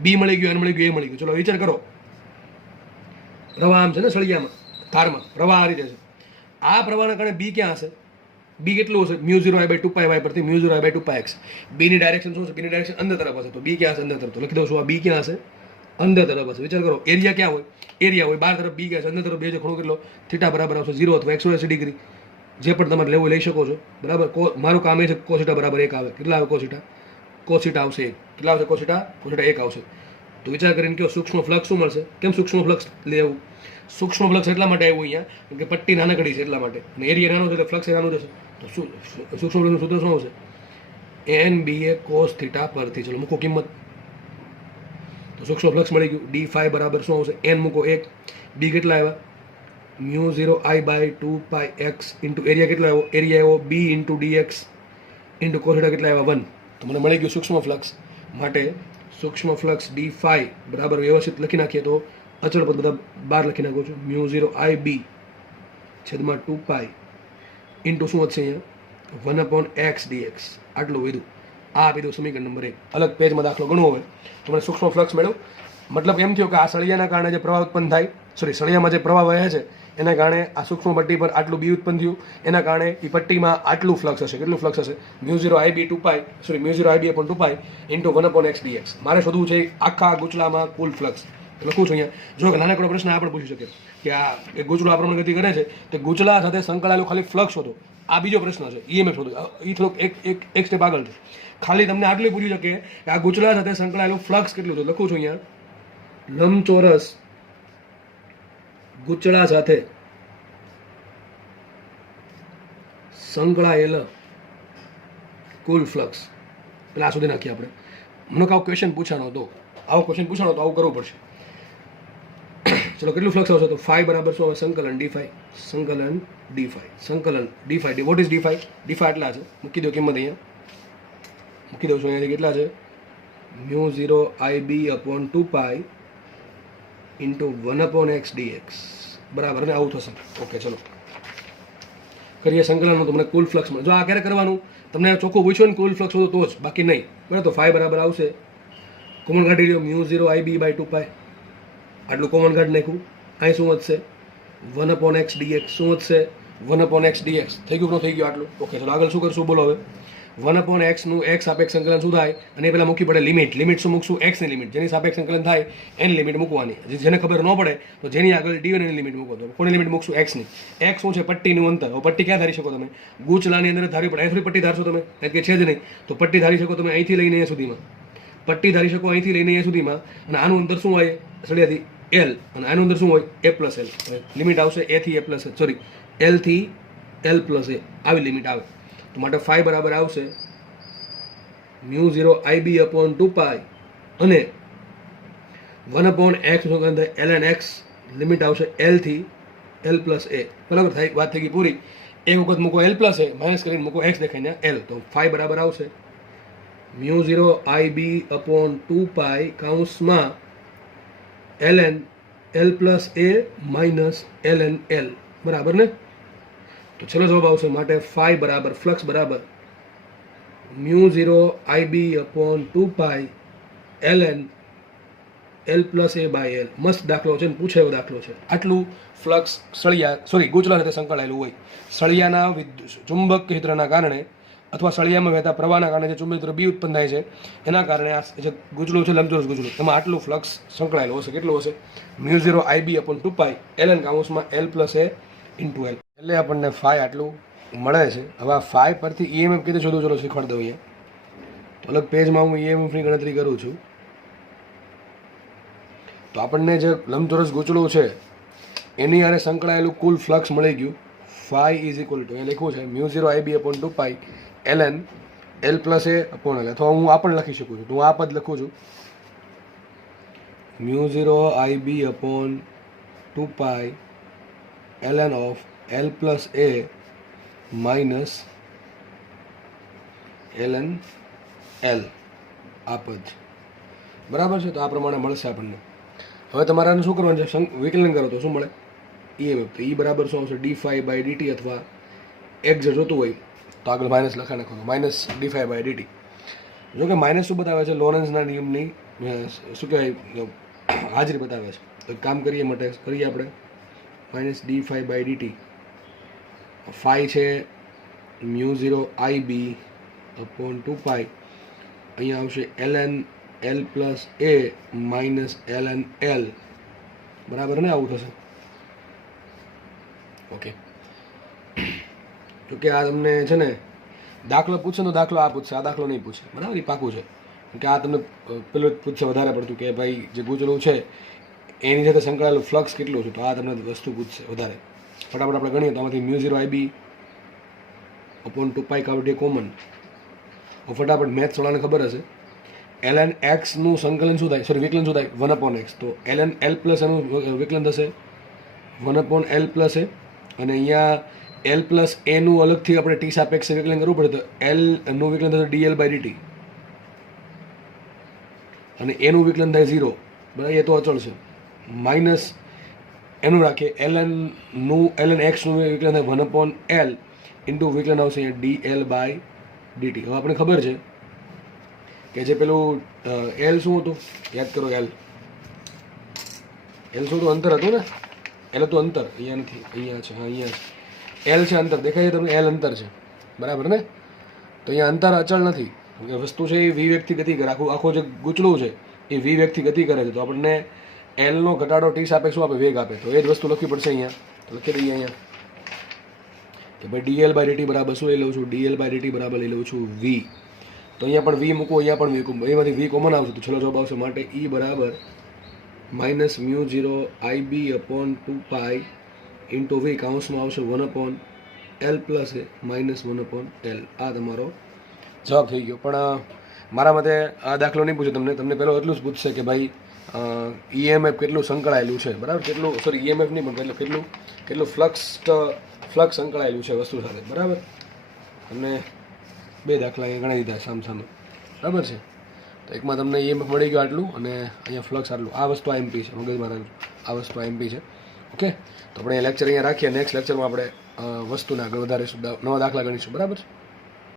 બી મળી ગયું, એન મળી ગયું, એ મળી ગયું. ચલો વિચાર કરો, પ્રવાહ આમ છે ને સળિયામાં, ધારમાં પ્રવાહ આ રીતે છે. આ પ્રવાહના કારણે બી ક્યાં હશે? બી કેટલું હશે? μ0I બાય 2πy પરથી μ0I બાય 2πx. બીની ડાયરેક્શન શું છે? બીની ડાયરેક્શન અંદર તરફ હશે, તો બી ક્યાં હશે? અંદર તરફ. તો લખી દઉં છું, આ બી ક્યાં હશે? અંદર તરફ હશે. વિચાર કરો, એરિયા ક્યાં હોય? એરિયા હોય બહાર તરફ, બી ક્યાં છે? અંદર તરફ. બે છે, ખૂણો કેટલો? થીટા બરાબર આવશે 0 અથવા 180 ડિગ્રી, જે પણ તમારે લેવું લઈ શકો છો, બરાબર. મારું કામ એ છે કોસીટા બરાબર 1 આવે. કેટલા આવે કોસીટા? કોસીટા આવશે 1. કેટલા આવશે કોસીટા? કોસીટા 1 આવશે. તો વિચાર કરીને કહો, સૂક્ષ્મ ફ્લક્સ શું મળશે? કેમ સૂક્ષ્મ ફ્લક્સ લેવું? સૂક્ષ્મ ફ્લક્સ એટલા માટે આવ્યું અહીંયા, કેમ કે પટ્ટી નાનકડી છે એટલા માટે, અને એરિયા નાનો છે એટલે ફ્લક્સ નાનું જશે. તો શું સૂક્ષ્મ ફ્લક્સનું સૂત્ર શું આવશે? NBA cos થીટા પરથી. ચલો મૂકો કિંમત. તો સૂક્ષ્મ ફ્લક્સ મળી ગયું. d5 બરાબર શું આવશે? n મૂકો 1. બી કેટલા આવ્યા? μ0I by 2πx into area કેટલો આવ્યો? એરિયા આવ્યો b into dx into cos theta કેટલા આવ્યા? 1. તો મને મળી ગયું સૂક્ષ્મ ફ્લક્સ. માટે સૂક્ષ્મ ફ્લક્સ d5 બરાબર વ્યવસ્થિત લખી નાખીએ તો અચળ પદ બધા બહાર લખી નાખું છું. μ0IB છેદમાં 2π ઇન્ટુ શું વધશે અહીંયા? 1/x dx. આટલું વધ્યું. આ આપી દઉં સમીકરણ નંબર 1. અલગ પેજમાં દાખલો ગણવો હોય તો મને સૂક્ષ્મ ફ્લક્સ મેળવ. મતલબ એમ થયો કે આ સળિયાના કારણે જે પ્રવાહ ઉત્પન્ન થાય, સળિયામાં જે પ્રવાહ વહે છે એના કારણે આ સૂક્ષ્મ પટ્ટી પર આટલું બી ઉત્પન્ન થયું, એના કારણે એ પટ્ટીમાં આટલું ફ્લક્સ હશે. કેટલું ફ્લક્સ હશે? μ0 IB upon 2π into 1/x dx. મારે શોધવું છે આખા ગૂંચળામાં કુલ ફ્લક્સ. લખું છું અહીંયા. જો નાનકડો પ્રશ્ન આપણે પૂછી શકીએ કે આ એક ગૂંચળું આ પ્રમાણે ગતિ કરે છે તો ગૂંચળા સાથે સંકળાયેલું ખાલી ફ્લક્સ શોધો. આ બીજો પ્રશ્ન છે, EMF શોધો. એ થોડુંક એક સ્ટેપ આગળ છે. ખાલી તમને આટલું પૂછી શકે કે આ ગૂંચળા સાથે સંકળાયેલું ફ્લક્સ કેટલું છે. લખું છું અહીંયા, લંબચોરસ ગૂંચળા સાથે સંકળાયેલ કુલ ફ્લક્સ. એટલે આ સુધી નાખીએ આપણે. મને આવો ક્વેશ્ચન પૂછાણો તો આવું કરવું પડશે. ચલો કેટલું ફ્લક્સ આવશે? તો ફાઈ બરાબર શું આવે? સંકલન d5 વોટ ઇઝ d5 આટલા છે. મૂકી દો કિંમત અહીંયા, મૂકી દઉં છું અહીંયાથી. કેટલા છે? μ0 IB upon 2π into 1/x dx. બરાબર ને? આવું થશે. ઓકે, ચલો કરીએ સંકલનનું. તમને કુલ ફ્લક્સ મળે. જો આ ક્યારે કરવાનું? તમને ચોખ્ખું પૂછ્યું ને કુલ ફ્લક્સ તો જ, બાકી નહીં. બરાબર? તો ફાઈ બરાબર આવશે, કોમન કાઢી લ્યો, μ0 IB/2π. આટલું કોમન કાઢી નાખ્યું. અહીં શું વધશે? 1/x dx. શું વધશે? 1/x dx. થઈ ગયું કે ન થઈ ગયું આટલું? ઓકે, ચલો આગળ શું કરશું બોલો હવે. 1/x નું x સાપેક્ષ સંકલન શું થાય? અને એ પહેલાં મૂકી પડે લિમિટ શું મૂકશું? x ની લિમિટ. જેની સાપેક્ષ સંકલન થાય એની લિમિટ મૂકવાની. જેને ખબર ન પડે તો જેની આગળ dy ની લિમિટ મૂકો. તો કોની લિમિટ મૂકશું? x ની. x શું છે? પટ્ટીનું અંતર. હવે પટ્ટી ક્યાં ધારી શકો તમે? ગૂંચળાની અંદર ધારવી પડે. અહીંથી પટ્ટી ધારશો તમે? કે છે જ નહીં. તો પટ્ટી ધારી શકો તમે અહીંથી લઈને અહીંયા સુધીમાં. પટ્ટી ધારી શકો અહીંથી લઈને અહીંયા સુધીમાં. અને આનું અંતર શું હોય? સળિયાથી L. અને આનું અંતર શું હોય? A+L. લિમિટ આવશે A થી A+L, સોરી L થી L+A. આવી લિમિટ આવે. તો માટે ફાઈ બરાબર આવશે μ0 IB upon 2π અને 1/x નું ln x. લિમિટ આવશે L થી L+A. બરાબર? થાય વાત થઈ ગઈ પૂરી. એક વખત મૂકો L+A, માઇનસ કરીને મૂકો x દેખાઈને L. તો ફાઈ બરાબર આવશે μ0 IB upon 2π કૌંસમાં ln L+A minus ln L. બરાબર ને? તો ચલો જવાબ આવશે. માટે ફાઈ બરાબર ફ્લક્સ બરાબર μ0 IB upon 2π ln L+A/L. મસ્ત દાખલો છે ને પૂછે એવો દાખલો છે. આટલું ફ્લક્સ ગૂંચળા સાથે સંકળાયેલું હોય. સળિયાના ચુંબક ક્ષેત્રના કારણે અથવા સળિયામાં વહેતા પ્રવાહના કારણે જે ચુંબક ક્ષેત્ર બી ઉત્પન્ન થાય છે એના કારણે આ જે ગૂંચળું છે, લંબચોરસ ગૂંચળું, એમાં આટલું ફ્લક્સ સંકળાયેલું હશે. કેટલું હશે? μ0 IB upon 2π ln કાઉન્સમાં L+A into L. એટલે આપણને ફાઈ આટલું મળે છે. હવે આ ફાઈ પરથી EMF કીધું શોધું, ચલો શીખવાડી દઉં. અહીંયા અલગ પેજમાં હું EMFની ગણતરી કરું છું. તો આપણને જે લંબચોરસ ગૂંચળું છે એની હારે સંકળાયેલું કુલ ફ્લક્સ મળી ગયું. ફાઈ ઇઝ ઇક્વલ ટુ, અહીંયા લખ્યું છે μ0 IB upon 2π ln L+A upon L. અથવા હું આ પણ લખી શકું છું. તો હું આ પદ લખું છું, μ0 IB upon 2π ln of L+A minus ln L. આ પદ બરાબર છે. તો આ પ્રમાણે મળશે આપણને. હવે તમારે આને શું કરવાનું છે? વિકલન કરો તો શું મળે? EMF. તો E બરાબર શું આવશે? d∅/dt. અથવા એક જે જોતું હોય તો આગળ માઇનસ લખા નાખો, માઇનસ d∅/dt. જો કે માઇનસ શું બતાવે છે? લોરેન્ઝના નિયમની શું કહેવાય હાજરી બતાવે છે. તો કામ કરીએ માટે કરીએ આપણે માઇનસ d∅/dt. ફાઈ છે μ0 IB upon 2π. અહીંયા આવશે ln L+A minus ln L. બરાબર ને? આવું થશે. ઓકે, તો કે આ તમને છે ને દાખલો પૂછે તો દાખલો આ પૂછશે, આ દાખલો નહીં પૂછે. બરાબર? એ પાકું છે કે આ તમને પેલું પૂછશે વધારે પડતું કે ભાઈ જે ગૂંચળું છે એની સાથે સંકળાયેલું ફ્લક્સ કેટલું છે. તો આ તમને વસ્તુ પૂછશે વધારે. ફટાફટ આપણે ગણીએ તો આમાંથી μ0 IB upon 2π કાઢીએ કોમન. ફટાફટ મેથ્સ વાળાને ખબર હશે ln x નું સંકલન શું થાય? સોરી, વિકલન શું થાય? 1/x. તો ln L+A નું વિકલન થશે 1/L+A. અને અહીંયા L+A નું અલગથી આપણે t સાપેક્ષે વિકલન કરવું પડે. તો L નું વિકલન થશે dl/dt અને A નું વિકલન થાય 0. બરાબર? એ તો અચળ છે. માઇનસ એનું રાખીએ ln x નું વિકલન થાય 1/L ઇન્ટુ વિકલન આવશે dl/dt. હવે આપણે ખબર છે કે જે પેલું એલ શું હતું, યાદ કરો એલ શું હતું, અંતર હતું ને, એલ હતું અંતર, અહીંયા નથી, અહીંયા છે, હા અહીંયા છે, એલ છે અંતર, દેખાય છે તમને, એલ અંતર છે, બરાબર ને. તો અહીંયા અંતર અચળ નથી, વસ્તુ છે એ વી વેગથી ગતિ કરે, આખો જે ગૂંચળું છે એ વી વેગથી ગતિ કરે છે, તો આપણને એલનો ઘટાડો ટી સાપેક્ષ શું આપે, વેગ આપે. તો એ જ વસ્તુ લખવી પડશે અહીંયા, તો લખી દઈએ અહીંયા કે ભાઈ ડીએલ બાય ડીટી બરાબર શું લઈ લઉં છું, ડીએલ બાય ડીટી બરાબર લઈ લઉં છું વી. તો અહીંયા પણ વી મૂકવું, અહીંયા પણ વી મૂકવું, એમાંથી વી કોમન આવશે તો છેલ્લો જવાબ આવશે, માટે ઈ બરાબર માઇનસ મ્યુ 0 આઈ બી અપોન 2 ઇન્ટુ વી, કાઉન્સમાં આવશે 1/L પ્લસ માઇનસ 1/L. આ તમારો જવાબ થઈ ગયો. પણ મારા મતે આ દાખલો નહીં પૂછે તમને પહેલો એટલું જ પૂછશે કે ભાઈ ઈએમએફ કેટલું સંકળાયેલું છે, બરાબર, કેટલું, સોરી ઈએમએફ નહીં પણ કેટલું ફ્લક્સ સંકળાયેલું છે વસ્તુ સાથે, બરાબર. અને 2 દાખલા અહીંયા ગણાવી દીધા સામસામે, બરાબર છે. તો એકમાં તમને ઈએમએફ મળી ગયો આટલું, અને અહીંયા ફ્લક્સ આટલું. આ વસ્તુ આઈએમપી છે, મગજમાં રાખજો, આ વસ્તુ આઈએમપી છે. ઓકે, તો આપણે લેક્ચર અહીંયા રાખીએ, નેક્સ્ટ લેક્ચરમાં આપણે વસ્તુને આગળ વધારીશું, નવા દાખલા ગણીશું, બરાબર છે.